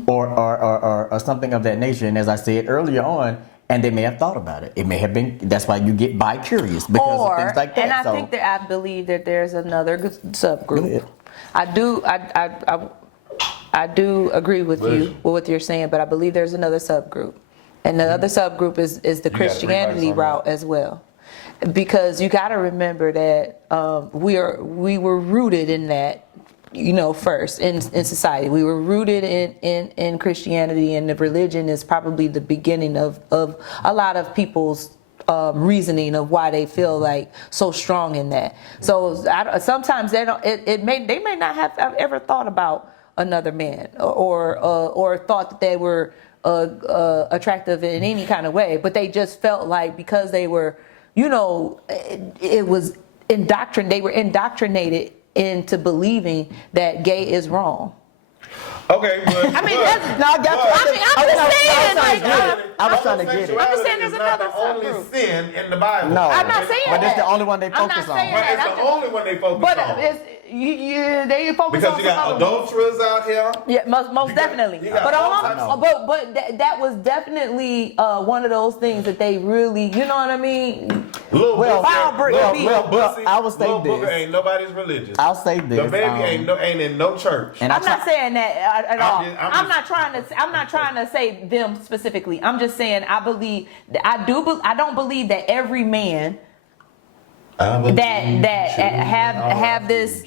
or something of that nature. And as I said earlier on, and they may have thought about it. It may have been, that's why you get bi-curious, because of things like that. And I believe that there's another subgroup. I do agree with you with what you're saying, but I believe there's another subgroup. And the other subgroup is the Christianity route as well. Because you got to remember that we were rooted in that, first in society. We were rooted in Christianity, and the religion is probably the beginning of a lot of people's reasoning of why they feel like so strong in that. So sometimes they don't. They may not have ever thought about another man or thought that they were attractive in any kind of way, but they just felt like because they were, it was they were indoctrinated into believing that gay is wrong. Okay, but I mean, I'm just saying. I was trying to get it. I'm just saying there's another the only subgroup. sin in the Bible. No, I'm not saying but it's that. the only one they I'm not focus on. saying But that. it's the only one they focus But on. they focus Because on you got some other ones. adulterers out here. Yeah, most definitely. you got But all types of- that was definitely one of those things that they really, you know what I mean? Lil Well, Boosie, well, I will say Lil this. Booger ain't nobody's religious. I'll say this. The baby ain't in no church. And I'm not saying that at all. I'm I'm not trying to say them specifically. I'm just saying I don't believe that every man that have this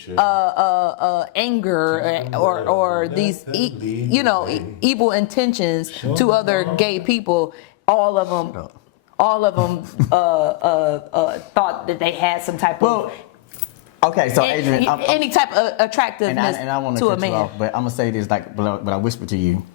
anger or these evil intentions to other gay people. All of them thought that they had some type of okay. So Adrian, any type of attractiveness and I want to a cut you man. off, but I'm gonna say this but I whisper to you.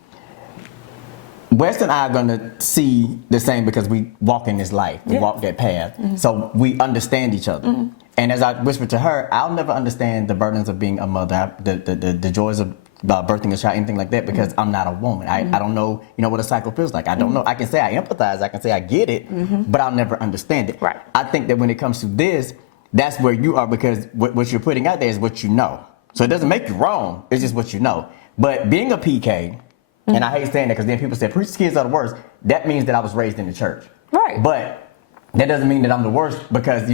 West and I are gonna see the same because we walk in this life, we walk that path, so we understand each other. And as I whispered to her, I'll never understand the burdens of being a mother, the joys of birthing a child, anything like that, because I'm not a woman. I don't know, what a cycle feels like. I don't know. I can say I empathize. I can say I get it, but I'll never understand it. Right. I think that when it comes to this, that's where you are, because what you're putting out there is what you know. So it doesn't make you wrong. It's just what you know. But being a PK, and I hate saying that because then people say preacher's kids are the worst. That means that I was raised in the church. Right. But that doesn't mean that I'm the worst, because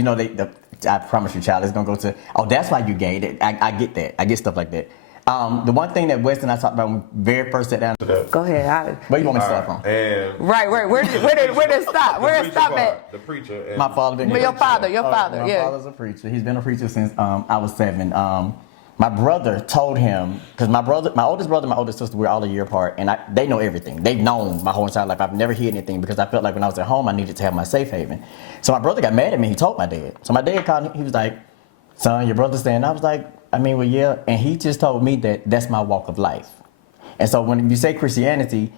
I promise you, child, it's gonna go to, oh, that's why you gay. I get that. I get stuff like that. The one thing that Wes and I talked about when we very first sat down. Go ahead. Where you want me to start from? Right. Where did it stop? Where did it stop at? The preacher. And My father. But your father, My yeah. father's a preacher. He's been a preacher since I was 7. My brother told him, because my oldest brother and my oldest sister, we're all a year apart, and they know everything. They've known my whole entire life. I've never hid anything, because I felt like when I was at home, I needed to have my safe haven. So my brother got mad at me. He told my dad. So my dad called him. He was like, "Son, your brother's saying." I was like, well, yeah. And he just told me that that's my walk of life. And so when you say Christianity,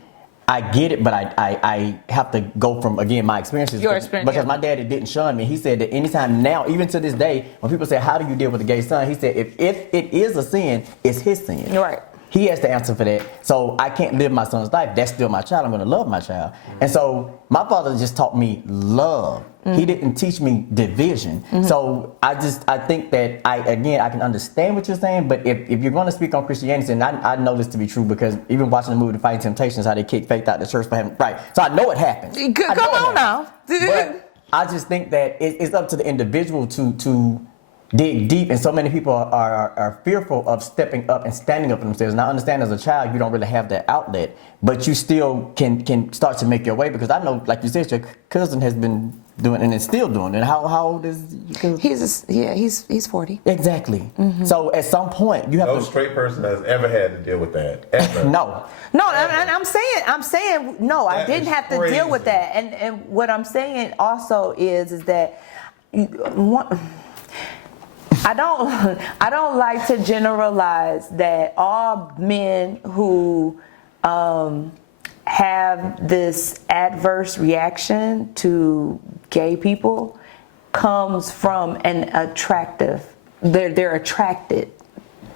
I get it, but I have to go from, again, my experiences. Your experience. Because my daddy didn't shun me. He said that anytime now, even to this day, when people say, how do you deal with a gay son? He said, if it is a sin, it's his sin. Right. He has the answer for that. So I can't live my son's life. That's still my child. I'm going to love my child. And so my father just taught me love. He didn't teach me division. So I think that I can understand what you're saying, but if you're going to speak on Christianity, and I know this to be true, because even watching the movie The Fighting Temptations, how they kicked Faith out of the church for having, right. So I know it happens. Come on now. But I just think that it's up to the individual to dig deep, and so many people are fearful of stepping up and standing up for themselves. And I understand as a child you don't really have that outlet, but you still can start to make your way, because I know, like you said, your cousin has been doing and is still doing it. How old is your cousin? He's 40. Exactly. So at some point you have no straight person has ever had to deal with that. Ever. No. And I'm saying no, I didn't have to deal with that. And what I'm saying also is that I don't like to generalize that all men who have this adverse reaction to gay people comes from an attractive. They're attracted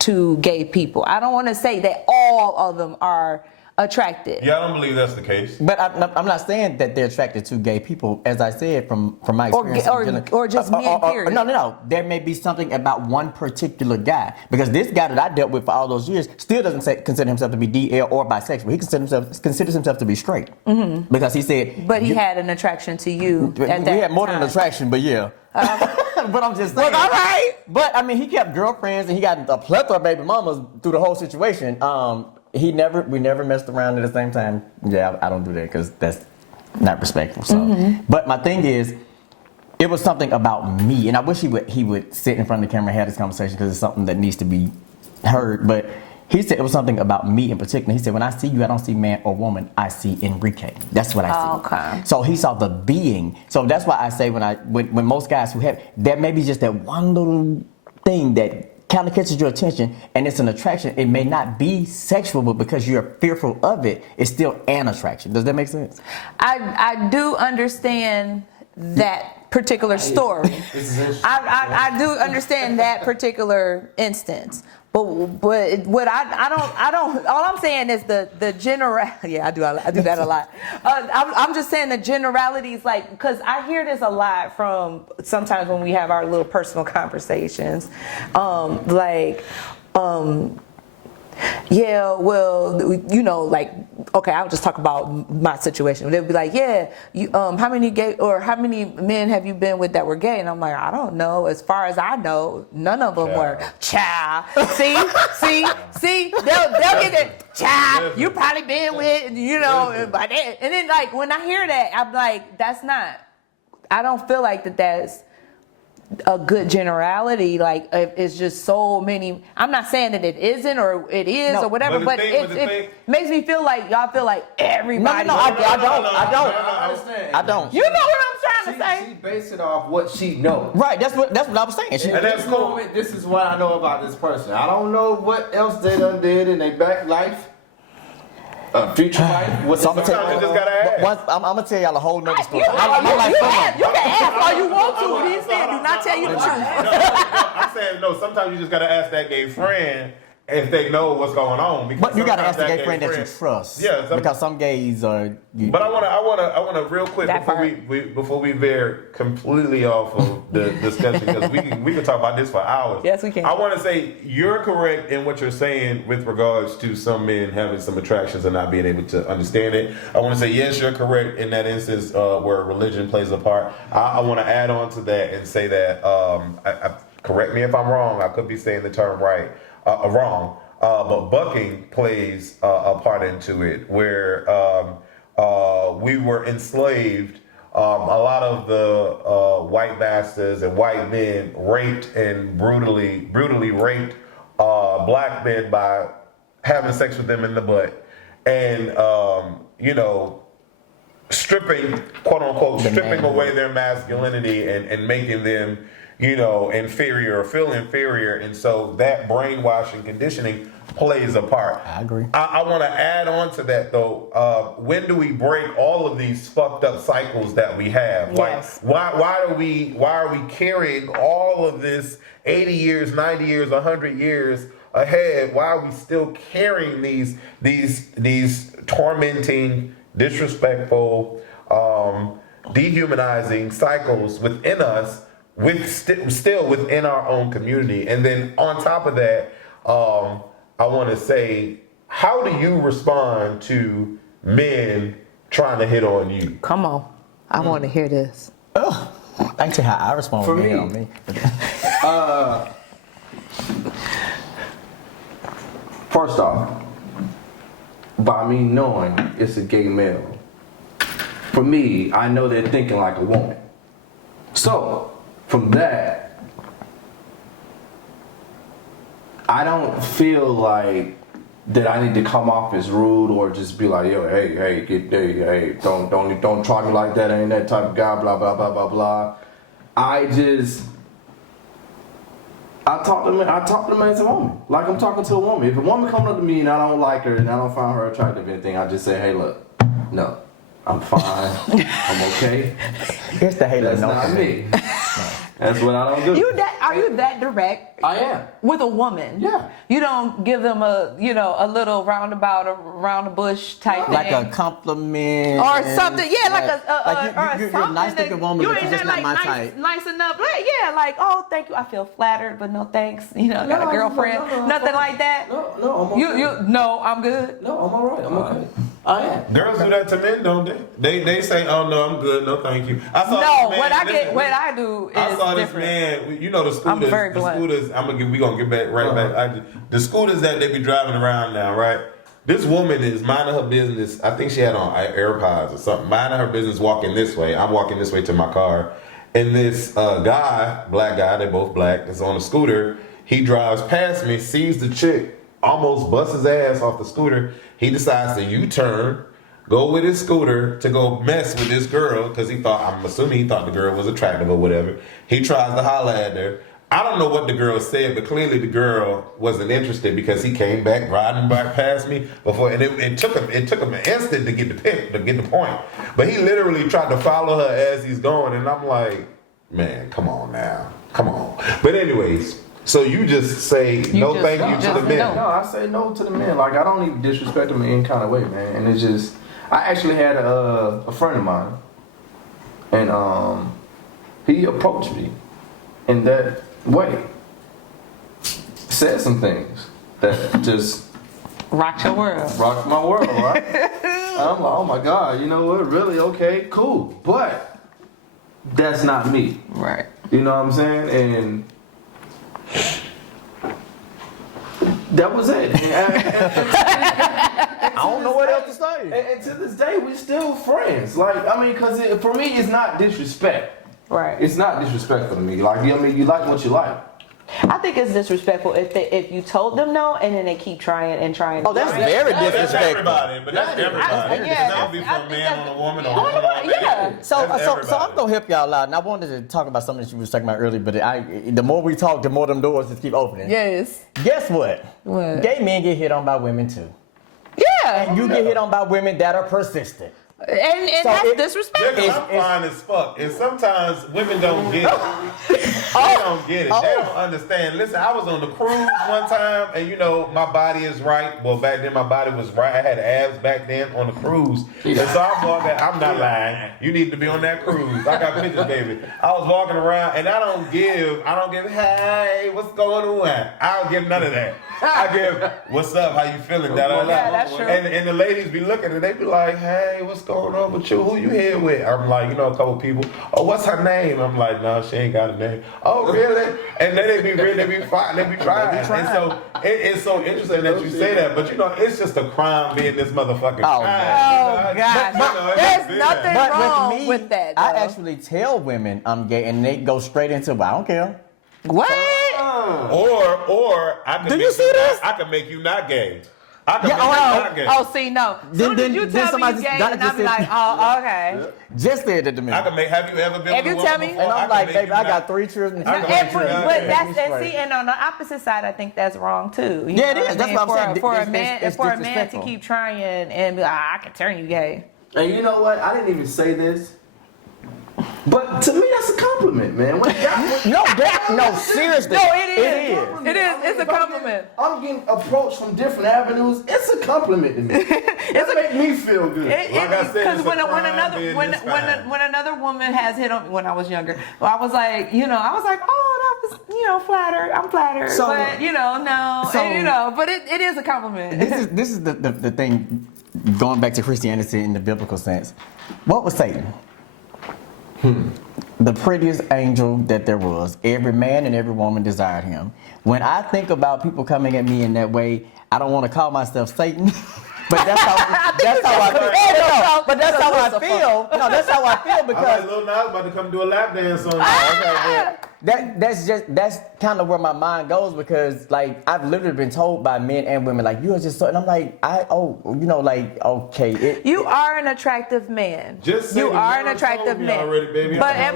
to gay people. I don't want to say that all of them are attracted. Yeah, I don't believe that's the case. But I'm not saying that they're attracted to gay people, as I said, from my experience. Or just men, period. No. There may be something about one particular guy. Because this guy that I dealt with for all those years still doesn't consider himself to be DL or bisexual. He considers himself to be straight. Because he said... But he had an attraction to you at that time. We had more than an attraction, but yeah. But I'm just saying. Well, all right. But, I mean, he kept girlfriends, and he got a plethora of baby mamas through the whole situation. We never messed around at the same time. Yeah, I don't do that because that's not respectful. So, but my thing is, it was something about me, and I wish he would sit in front of the camera and have this conversation, because it's something that needs to be heard. But he said it was something about me in particular. He said, when I see you, I don't see man or woman. I see Enrique. That's what I see. Okay. So he saw the being. So that's why I say when most guys who have, there may be just that one little thing that kind of catches your attention, and it's an attraction. It may not be sexual, but because you're fearful of it, it's still an attraction. Does that make sense? I do understand that particular story. I do understand that particular instance. But what I don't. All I'm saying is the general. Yeah, I do that a lot. I'm just saying the generalities, like, because I hear this a lot from sometimes when we have our little personal conversations, yeah, well, like, okay, I'll just talk about my situation. They'll be like, yeah, how many men have you been with that were gay? And I'm like, I don't know. As far as I know, none of them were. Child. See, they'll get it. Child, you probably been with, and then like when I hear that, I'm like, I don't feel like that's a good generality. Like, it's just so many. I'm not saying that it isn't or it is or whatever, but it makes me feel like y'all feel like everybody. No, I don't. You know what I'm trying to say? She based it off what she knows. Right. That's what I was saying. And that's cool. This is what I know about this person. I don't know what else they done did in their back life. Future life. Sometimes you just gotta ask. I'm gonna tell y'all a whole nother story. You can ask all you want to, but he said do not tell you the truth. I'm saying, no, sometimes you just gotta ask that gay friend, if they know what's going on. Because But you gotta ask the sometimes gay friend that you trust. Yeah, because some gays are. But I wanna real quick That before we veer completely off of the discussion, because we can talk about this for hours. Yes, we can. I want to say you're correct in what you're saying with regards to some men having some attractions and not being able to understand it. I want to say yes, you're correct in that instance where religion plays a part. I want to add on to that and say that correct me if I'm wrong. I could be saying the term wrong. But bucking plays a part into it, where we were enslaved. A lot of the white masters and white men raped and brutally raped black men by having sex with them in the butt, and stripping, quote unquote, stripping away their masculinity and making them, inferior or feel inferior. And so that brainwashing conditioning plays a part. I agree. I want to add on to that though. When do we break all of these fucked up cycles that we have? Yes. Like, why are we carrying all of this 80 years, 90 years, 100 years ahead? Why are we still carrying these tormenting, disrespectful, dehumanizing cycles within us, still within our own community? And then on top of that, I want to say, how do you respond to men trying to hit on you? Come on. I want to hear this. Oh, actually, how I respond For when they me, hit on me. First off, by me knowing it's a gay male, for me, I know they're thinking like a woman. So, from that, I don't feel like that I need to come off as rude or just be like, yo, hey, don't try me like that. I ain't that type of guy. Blah blah blah blah blah. I talk to them as a woman, like I'm talking to a woman. If a woman comes up to me and I don't like her and I don't find her attractive or anything, I just say, hey, look, no, I'm fine, I'm okay. Here's the halo. That's not me. That's what I don't do. Are you that direct? I am. With a woman? Yeah. You don't give them a little roundabout around the bush type thing? Like a compliment. Or something, yeah, like you're a nice looking woman, but you're just not my type. Nice enough, oh, thank you, I feel flattered, but no thanks. I got a girlfriend, nothing like that. No, I'm okay. No, I'm good. No, I'm all right. I'm okay. I am. Girls do that to men, don't they? They say, "Oh no, I'm good. No, thank you." I saw No, this man, what I do is I saw this different. man. You know the scooters. I'm very blunt. The scooters. We gonna get back back. The scooters that they be driving around now, right? This woman is minding her business. I think she had on AirPods or something. Minding her business, walking this way. I'm walking this way to my car, and this guy, black guy, they both black, is on a scooter. He drives past me, sees the chick, almost busts his ass off the scooter. He decides to U-turn, go with his scooter to go mess with this girl because I'm assuming he thought the girl was attractive or whatever. He tries to holler at her. I don't know what the girl said, but clearly the girl wasn't interested because he came back riding back past me before, and it took him an instant to get the point. But he literally tried to follow her as he's going, and I'm like, man, come on now, come on. But anyways, so you just say thank you to the men. No, I say no to the men. Like I don't even disrespect them in any kind of way, man. And it's just, I actually had a friend of mine, and he approached me in that way, said some things that just rocked your world. Rocked my world, right? I'm like, oh my God, you know what? Really? Okay, cool. But that's not me. Right. You know what I'm saying? And that was it. I don't know what else to say. And to this day, we're still friends. Like, I mean, because for me, it's not disrespect. Right. It's not disrespectful to me. Like, you like what you like. I think it's disrespectful if you told them no and then they keep trying and trying. Oh, that's very That's disrespectful. everybody, but that's everybody. That would be from a man on a woman or a woman on a man. Yeah. So I'm gonna help y'all out, and I wanted to talk about something that you was talking about earlier. But the more we talk, the more them doors just keep opening. Yes. Guess what? What? Gay men get hit on by women too, Yeah. and you get hit on by women that are persistent. And So that's it- disrespectful. I'm fine as fuck, and sometimes women don't get it. don't get it. They don't understand. Listen, I was on the cruise one time, and you know my body is right. Well, back then my body was right. I had abs back then on the cruise, and so I'm walking. I'm not lying. You need to be on that cruise. I got pictures, baby. I was walking around, and I don't give. Hey, what's going on? I don't give none of that. I give, what's up? How you feeling? Yeah, that's true. And the ladies be looking, and they be like, hey, what's going on with you? Who you here with? I'm like, you know, a couple people. Oh, what's her name? I'm like, no, she ain't got a name. Oh, really? And then they be real, they be fine, they be trying. And so it's so interesting that you say that, but you know, it's just a crime being this motherfucking crime. Oh, gosh. There's nothing wrong with that. I actually tell women I'm gay, and they go straight into, I don't care. What? Or I can Do you see this? I can make you not gay. I can make you not gay. Oh, see, no. Soon as you tell me you gay, and I'm like, oh, okay. Just said it to me. I can make. Have you ever been? If with you a tell woman me- before? And I'm like, baby, I got 3 children. I can make you not But gay. that's and on the opposite side, I think that's wrong too. You Yeah, it know is. what I That's mean? what I'm saying. For a It's man, for a man to disrespectful. keep trying and be like, I can turn you gay. And you know what? I didn't even say this. But to me, that's a compliment, man. No, seriously. No, it is. It is. It is. It's a compliment. I'm getting approached from different avenues. It's a compliment to me. It make me feel good. Like I said, Because it's a crime being this fine. when another woman has hit on me when I was younger, I was like, oh, that was, flattered. I'm flattered. So- but, no. So- and, but it is a compliment. This is the thing, going back to Christianity in the biblical sense. What was Satan? The prettiest angel that there was. Every man and every woman desired him. When I think about people coming at me in that way, I don't want to call myself Satan. But that's how I feel. But that's how I feel. No, that's how I feel I because like Lil Nas about to come do a lap dance on you. that's kind of where my mind goes because like I've literally been told by men and women like you are just so, and I'm like okay. You are an attractive man. Just say you the are an Lord attractive told me man. already, baby. But I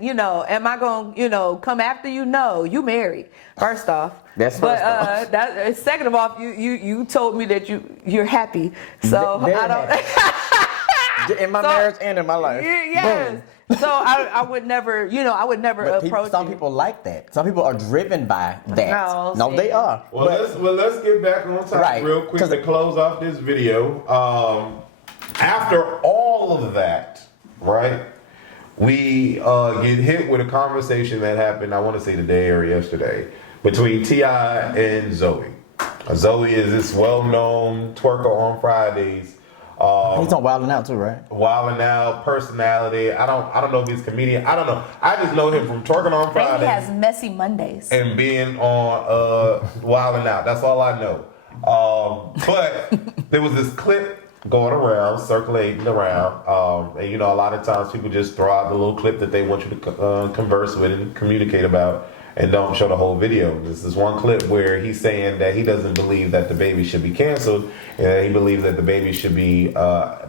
know am I going to come after you? No, you married. First off. That's first off. Second of all, you told me that you're happy. So Very I don't. happy. In my marriage and in my life. Yes. Boom. So I would never, I would never But approach some you. people like that. Some people are driven by that. No, They are. Let's get back on topic Right. real quick to close off this video. After all of that, right? We get hit with a conversation that happened, I want to say today or yesterday, between T.I. and ZOIE. ZOIE is this well-known twerker on Fridays. He's on Wild 'N Out too, right? Wild 'N Out personality. I don't know if he's a comedian. I don't know. I just know him from twerking on He Fridays has messy Mondays. and being on Wild 'N Out. That's all I know. But there was this clip going around, circulating around, and a lot of times people just throw out the little clip that they want you to converse with and communicate about, and don't show the whole video. This is one clip where he's saying that he doesn't believe that DABABY should be canceled, and he believes that DABABY should be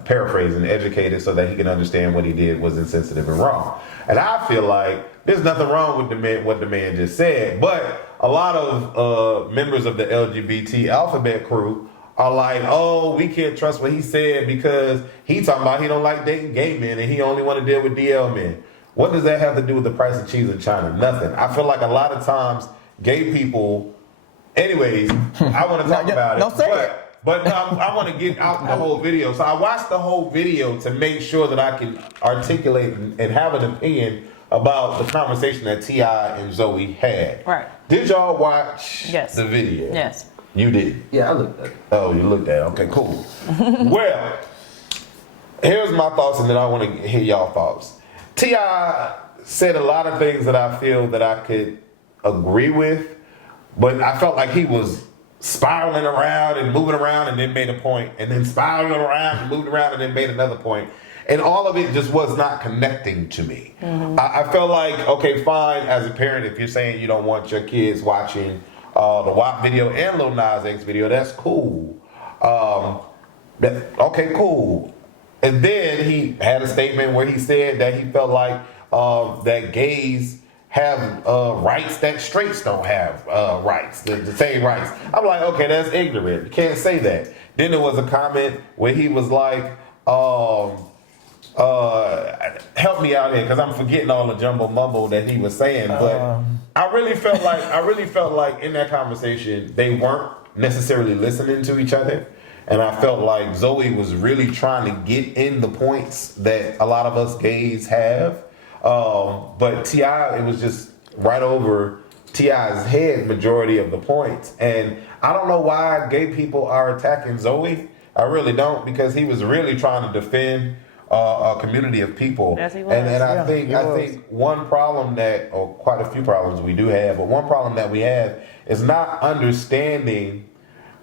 paraphrased and educated so that he can understand what he did was insensitive and wrong. And I feel like there's nothing wrong with what the man just said, but a lot of members of the LGBT alphabet crew are like, oh, we can't trust what he said because he talking about he don't like dating gay men and he only want to deal with DL men. What does that have to do with the price of cheese in China? Nothing. I feel like a lot of times gay people, anyways, I want to talk about it. Don't say it. But no, I want to get out the whole video. So I watched the whole video to make sure that I can articulate and have an opinion about the conversation that T.I. and ZOIE had. Right. Did y'all watch Yes. the video? Yes. You did? Yeah, I looked at it. Oh, you looked at it. Okay, cool. Well, here's my thoughts, and then I want to hear y'all thoughts. T.I. said a lot of things that I feel that I could agree with, but I felt like he was spiraling around and moving around and then made a point, and then spiraling around and moved around and then made another point. And all of it just was not connecting to me. I felt like, okay, fine, as a parent, if you're saying you don't want your kids watching the WAP video and Lil Nas X video, that's cool. Okay, cool. And then he had a statement where he said that he felt like that gays have rights that straights don't have rights, the same rights. I'm like, okay, that's ignorant. You can't say that. Then there was a comment where he was like, help me out here because I'm forgetting all the jumbo mumbo that he was saying. But I really felt like in that conversation they weren't necessarily listening to each other, and I felt like ZOIE was really trying to get in the points that a lot of us gays have. But T.I., it was just right over T.I.'s head majority of the points, and I don't know why gay people are attacking ZOIE. I really don't, because he was really trying to defend a community of people. Yes, he was. And I think one problem that, or quite a few problems we do have, but one problem that we have is not understanding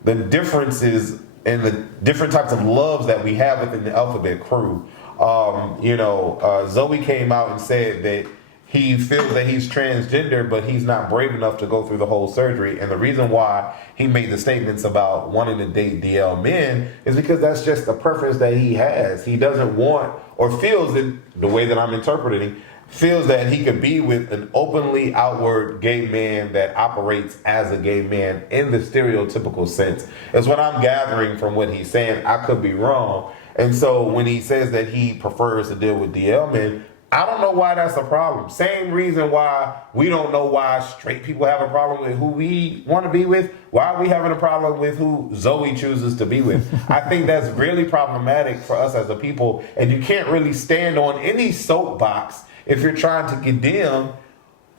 the differences and the different types of loves that we have within the alphabet crew. ZOIE came out and said that he feels that he's transgender, but he's not brave enough to go through the whole surgery. And the reason why he made the statements about wanting to date DL men is because that's just the preference that he has. He doesn't want, or feels that, the way that I'm interpreting, feels that he could be with an openly outward gay man that operates as a gay man in the stereotypical sense. Is what I'm gathering from what he's saying. I could be wrong. And so when he says that he prefers to deal with DL men, I don't know why that's a problem. Same reason why we don't know why straight people have a problem with who we want to be with. Why are we having a problem with who ZOIE chooses to be with? I think that's really problematic for us as a people. And you can't really stand on any soapbox if you're trying to condemn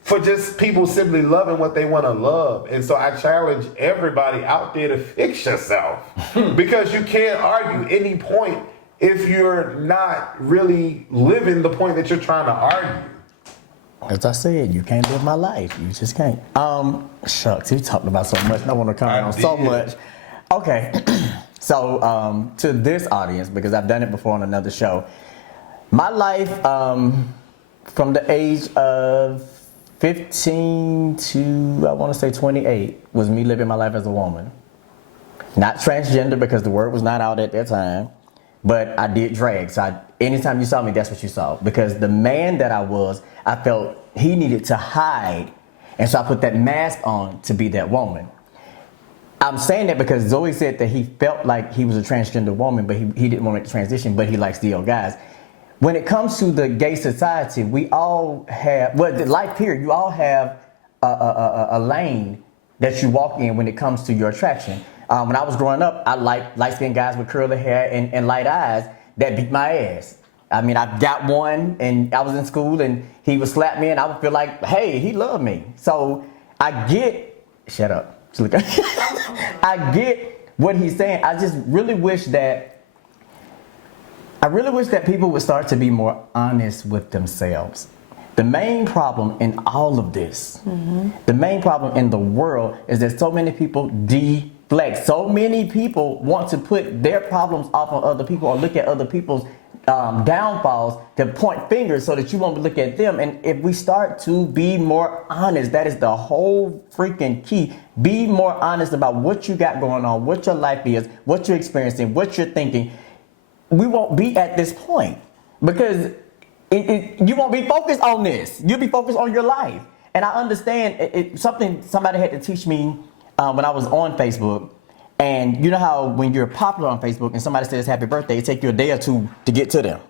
for just people simply loving what they want to love. And so I challenge everybody out there to fix yourself, because you can't argue any point if you're not really living the point that you're trying to argue. As I said, you can't live my life. You just can't. Shucks, we talked about so much. I want to comment on so much. Okay, so to this audience, because I've done it before on another show, my life from the age of 15 to, I want to say 28, was me living my life as a woman. Not transgender, because the word was not out at that time. But I did drag, so anytime you saw me, that's what you saw. Because the man that I was, I felt he needed to hide, and so I put that mask on to be that woman. I'm saying that because ZOIE said that he felt like he was a transgender woman, but he didn't want to make the transition, but he likes DL guys. When it comes to the gay society, we all have, well, the life period, you all have a lane that you walk in when it comes to your attraction. When I was growing up, I liked light-skinned guys with curly hair and light eyes that beat my ass. I mean, I got one, and I was in school, and he would slap me, and I would feel like, hey, he loved me. So I get, shut up. I get what he's saying. I just really wish that people would start to be more honest with themselves. The main problem in all of this, the main problem in the world is that so many people deflect. So many people want to put their problems off on other people or look at other people's downfalls to point fingers so that you won't look at them. And if we start to be more honest, that is the whole freaking key. Be more honest about what you got going on, what your life is, what you're experiencing, what you're thinking. We won't be at this point because you won't be focused on this. You'll be focused on your life. And I understand something somebody had to teach me when I was on Facebook. And you know how when you're popular on Facebook and somebody says happy birthday, it takes you a day or two to get to them.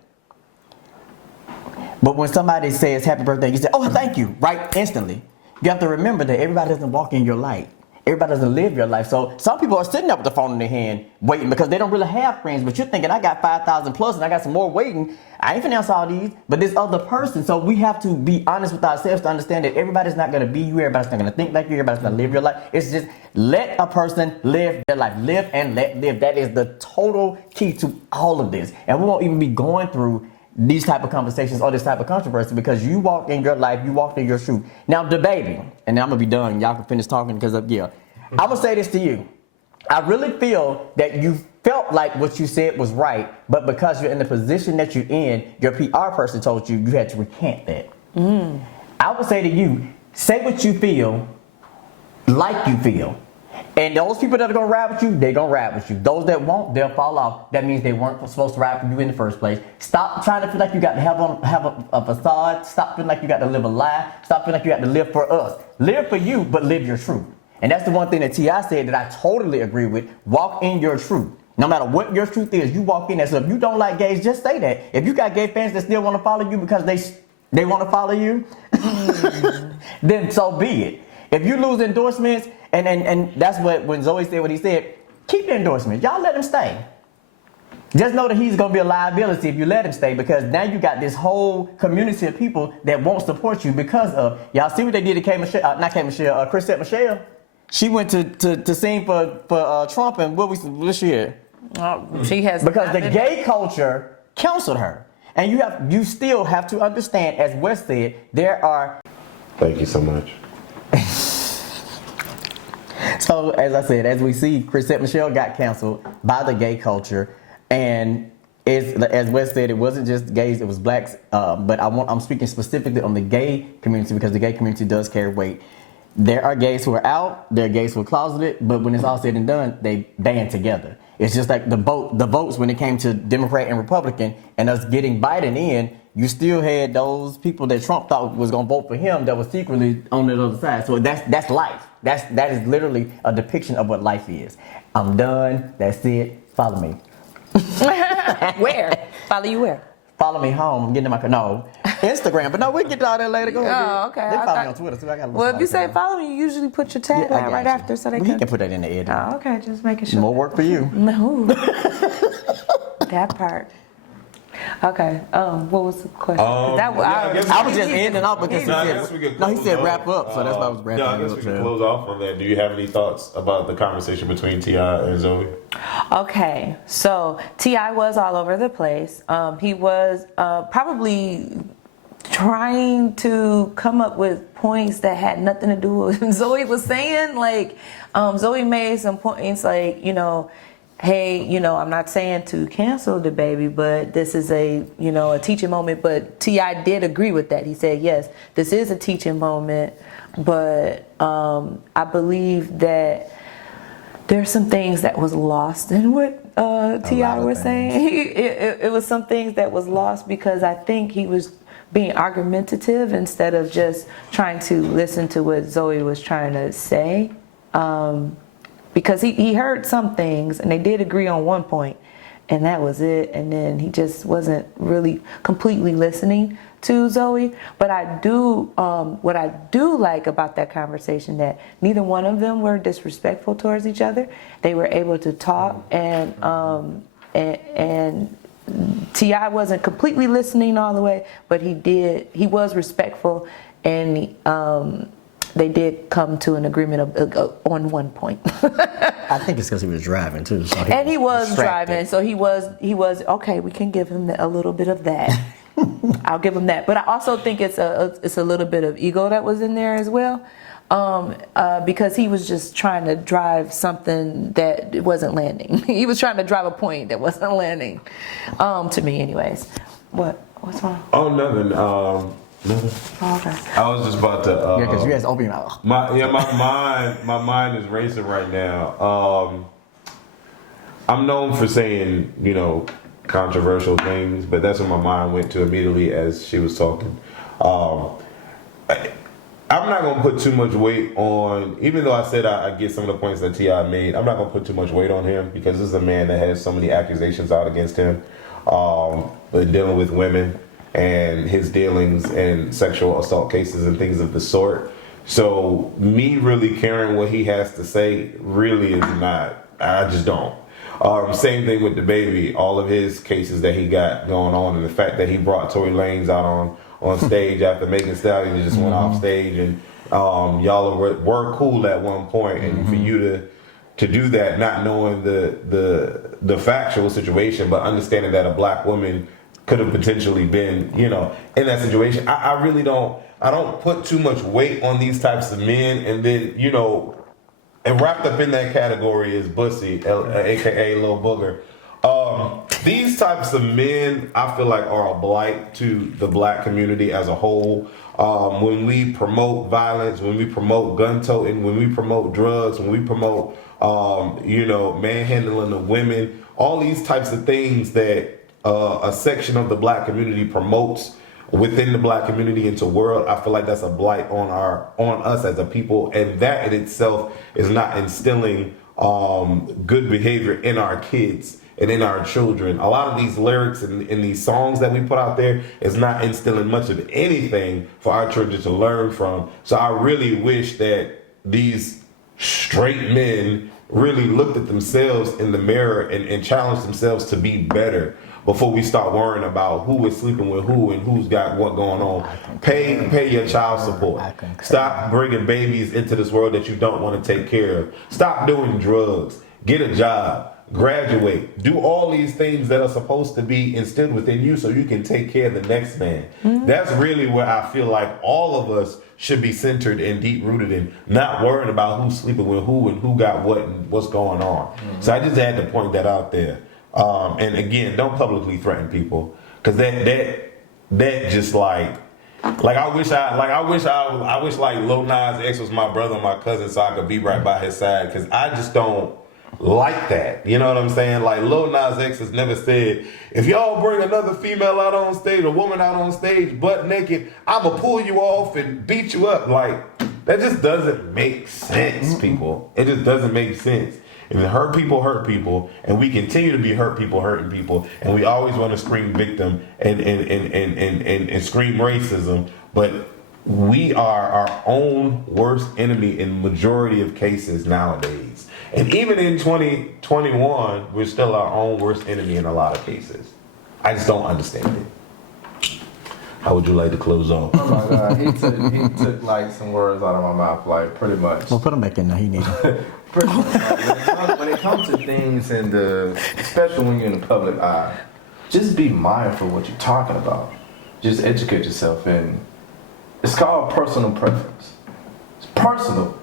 But when somebody says happy birthday, you say, oh, thank you, right instantly. You have to remember that everybody doesn't walk in your light. Everybody doesn't live your life. So some people are sitting there with the phone in their hand waiting because they don't really have friends. But you're thinking, I got 5,000 plus and I got some more waiting. I ain't finna answer all these, but this other person. So we have to be honest with ourselves to understand that everybody's not going to be you. Everybody's not going to think like you. Everybody's going to live your life. It's just let a person live their life. Live and let live. That is the total key to all of this. And we won't even be going through these type of conversations or this type of controversy because you walked in your life, you walked in your truth. Now, DABABY, and then I'm going to be done. Y'all can finish talking because I'm going to say this to you. I really feel that you felt like what you said was right, but because you're in the position that you're in, your PR person told you you had to recant that. I would say to you, say what you feel like you feel. And those people that are going to ride with you, they're going to ride with you. Those that won't, they'll fall off. That means they weren't supposed to ride with you in the first place. Stop trying to feel like you got to have a facade. Stop feeling like you got to live a lie. Stop feeling like you got to live for us. Live for you, but live your truth. And that's the one thing that T.I. said that I totally agree with. Walk in your truth. No matter what your truth is, you walk in there. So if you don't like gays, just say that. If you got gay fans that still want to follow you because they want to follow you, then so be it. If you lose endorsements, and that's what when ZOIE said what he said, keep the endorsements. Y'all let him stay. Just know that he's going to be a liability if you let him stay, because now you got this whole community of people that won't support you because of, y'all see what they did to Chrisette Michelle? She went to sing for Trump, and what she had? She has because the gay culture counseled her, and you still have to understand, as Wes said, there are. Thank you so much. So as I said, as we see, Chrisette Michelle got canceled by the gay culture, and as Wes said, it wasn't just gays, it was blacks. But I'm speaking specifically on the gay community because the gay community does carry weight. There are gays who are out, there are gays who are closeted, but when it's all said and done, they band together. It's just like the votes when it came to Democrat and Republican and us getting Biden in, you still had those people that Trump thought was going to vote for him that was secretly on the other side. So that's life. That is literally a depiction of what life is. I'm done. That's it. Follow me. Where? Follow you where? Follow me home. I'm getting in my car. No, Instagram. But no, we can get to all that later. Go ahead. Oh, okay. They follow me on Twitter too. I got. Well, if you say follow me, you usually put your tagline right after, so they can. can. You can put that in the edit. Oh, okay. Just making sure. More work for you. No. That part. Okay. What was the question? I was just ending up because he said wrap up, so that's why I was wrapping up. I guess we can close off on that. Do you have any thoughts about the conversation between T.I. and ZOIE? Okay, so T.I. was all over the place. He was probably trying to come up with points that had nothing to do with what ZOIE was saying. Like, ZOIE made some points like, hey, I'm not saying to cancel DABABY, but this is a teaching moment. But T.I. did agree with that. He said, yes, this is a teaching moment, but I believe that there's some things that was lost in what T.I. was saying. It was some things that was lost because I think he was being argumentative instead of just trying to listen to what ZOIE was trying to say. Because he heard some things and they did agree on one point, and that was it. And then he just wasn't really completely listening to ZOIE. But I do, what I do like about that conversation, that neither one of them were disrespectful towards each other. They were able to talk, and T.I. wasn't completely listening all the way, but he was respectful, and they did come to an agreement on one point. I think it's because he was driving too. So he was driving, so he was okay. We can give him a little bit of that. I'll give him that, but I also think it's a little bit of ego that was in there as well, because he was just trying to drive something that wasn't landing. He was trying to drive a point that wasn't landing. To me, anyways. What's wrong? Oh, nothing. Nothing. Oh, okay. I was just about to. Because you guys open your mouth. My mind is racing right now. I'm known for saying, controversial things, but that's what my mind went to immediately as she was talking. I'm not gonna put too much weight on, even though I said I get some of the points that T.I. made. I'm not gonna put too much weight on him because this is a man that has so many accusations out against him, but dealing with women and his dealings and sexual assault cases and things of the sort. So me really caring what he has to say really is not, I just don't. Same thing with DABABY, all of his cases that he got going on, and the fact that he brought Tory Lanez out on stage after Megan Thee Stallion just went off stage, and y'all were cool at one point, and for you to do that, not knowing the factual situation, but understanding that a black woman could have potentially been, in that situation. I really don't put too much weight on these types of men, and then, and wrapped up in that category is Boosie, aka Lil Booger. These types of men, I feel like, are a blight to the black community as a whole. When we promote violence, when we promote gun toting, when we promote drugs, when we promote, manhandling of women, all these types of things that a section of the black community promotes within the black community into world, I feel like that's a blight on us as a people, and that in itself is not instilling good behavior in our kids and in our children. A lot of these lyrics and these songs that we put out there is not instilling much of anything for our children to learn from. So I really wish that these straight men really looked at themselves in the mirror and challenged themselves to be better before we start worrying about who is sleeping with who and who's got what going on. Pay your child support. Stop bringing babies into this world that you don't want to take care of. Stop doing drugs. Get a job. Graduate. Do all these things that are supposed to be instilled within you so you can take care of the next man. That's really where I feel like all of us should be centered and deep rooted in, not worrying about who's sleeping with who and who got what and what's going on. So I just had to point that out there. And again, don't publicly threaten people, because that just like I wish like Lil Nas X was my brother or my cousin so I could be right by his side, because I just don't like that. You know what I'm saying? Like Lil Nas X has never said, if y'all bring another female out on stage, a woman out on stage butt naked, I'ma pull you off and beat you up. Like, that just doesn't make sense, people. It just doesn't make sense. If it hurt people, and we continue to be hurt people hurting people, and we always want to scream victim and scream racism, but we are our own worst enemy in majority of cases nowadays. And even in 2021, we're still our own worst enemy in a lot of cases. I just don't understand it. How would you like to close on? Oh my God, he took like some words out of my mouth, like pretty much. Well, put them back in there. He needs them. Pretty much, like, when it comes to things, and especially when you're in the public eye, just be mindful of what you're talking about. Just educate yourself, and it's called personal preference. It's personal.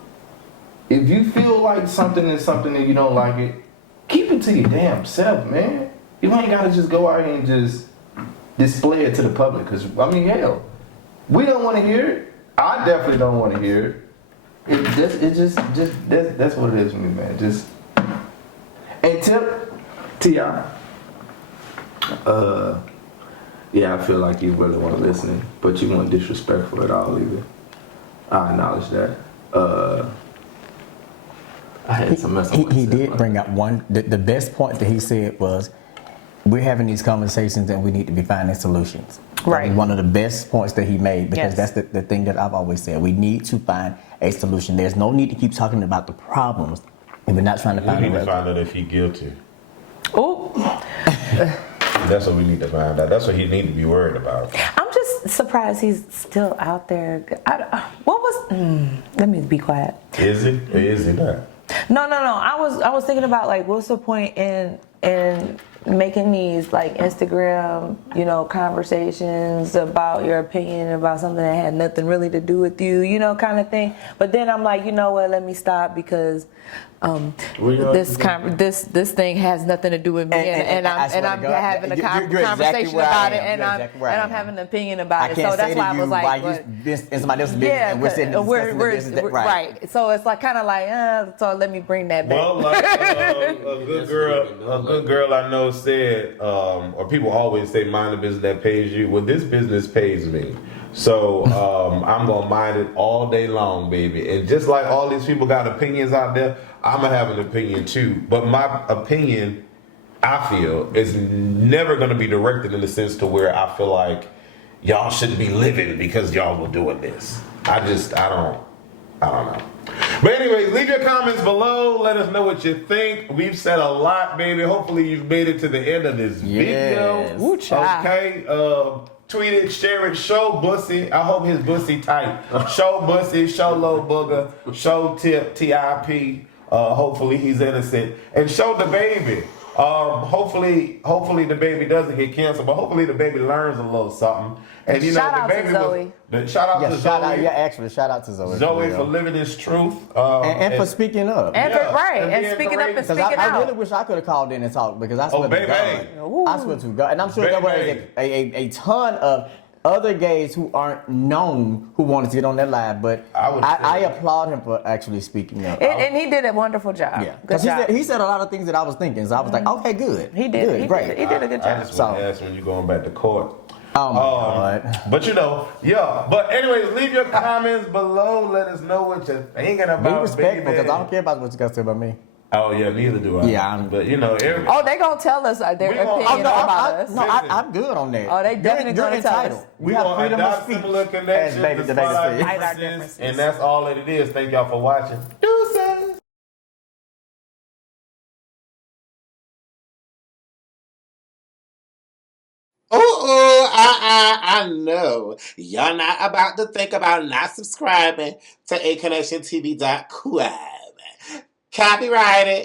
If you feel like something is something and you don't like it, keep it to your damn self, man. You ain't gotta just go out here and just display it to the public. Cause I mean, hell, we don't want to hear it. I definitely don't want to hear it. That's what it is for me, man. Just and tip T.I. Yeah, I feel like you really want to listen, but you weren't disrespectful at all either. I acknowledge that. I had some mess up. He did bring up one. The best point that he said was, we're having these conversations and we need to be finding solutions. Right. One of the best points that he made, because Yes. that's the thing that I've always said. We need to find a solution. There's no need to keep talking about the problems if we're not trying to We find need a to resolution. find out if he's guilty. Oh, That's what we need to find out. That's what he need to be worried about. I'm just surprised he's still out there. Let me be quiet. Is he or is he not? No. I was thinking about, like, what's the point in making these like Instagram, conversations about your opinion about something that had nothing really to do with you, kind of thing. But then I'm like, you know what? Let me stop, because this thing has nothing to do with me, and I'm having a conversation about it, and I'm having an opinion about it. So that's why I was like, in somebody else's business, and we're sitting discussing the business that, right. So it's like kind of like, so let me bring that back. Well, like a good girl I know said, or people always say, mind the business that pays you. Well, this business pays me. So I'm gonna mind it all day long, baby. And just like all these people got opinions out there, I'm gonna have an opinion too. But my opinion, I feel, is never gonna be directed in the sense to where I feel like y'all shouldn't be living because y'all were doing this. I don't know. But anyways, leave your comments below. Let us know what you think. We've said a lot, baby. Hopefully you've made it to the end of this video. Ooh, child. Okay. Tweet it, share it, show Boosie. I hope his Boosie tight. Show Boosie, show Lil Booger, show TIP. Hopefully he's innocent. And show DABABY. Hopefully the baby doesn't get canceled, but hopefully the baby learns a little something. And Shout out to Zoe. Shout out to Zoe. Shout out to Zoe. Zoe for living his truth. And for speaking up. And being speaking up and courageous. speaking out. I really wish I could have called in and talked, because I swear to baby. God. I swear to God. And I'm sure there were a ton of other gays who aren't known who wanted to get on that live, but I applaud him for actually speaking up. And he did a wonderful job. Yeah, Good job. he said a lot of things that I was thinking, so I was like, okay, good. He did. Good, great. He did a good job. I just want to ask when you're going back to court. Oh my God. But yeah. But anyways, leave your comments below. Let us know what you're thinking about. Be respectful, baby. because I don't care about what you guys say about me. Oh yeah, neither do I. Yeah, but you know, every, Oh, they gonna tell us their opinion about us. I'm good on that. Oh, they definitely you're gonna tell entitled. us. we You have gonna freedom of adopt speech. similar connections, As Baby despite our said. differences, and that's all that it is. Thank y'all for watching. Deuces. I know. Y'all not about to think about not subscribing to aconnectiontv.club. Copyrighted.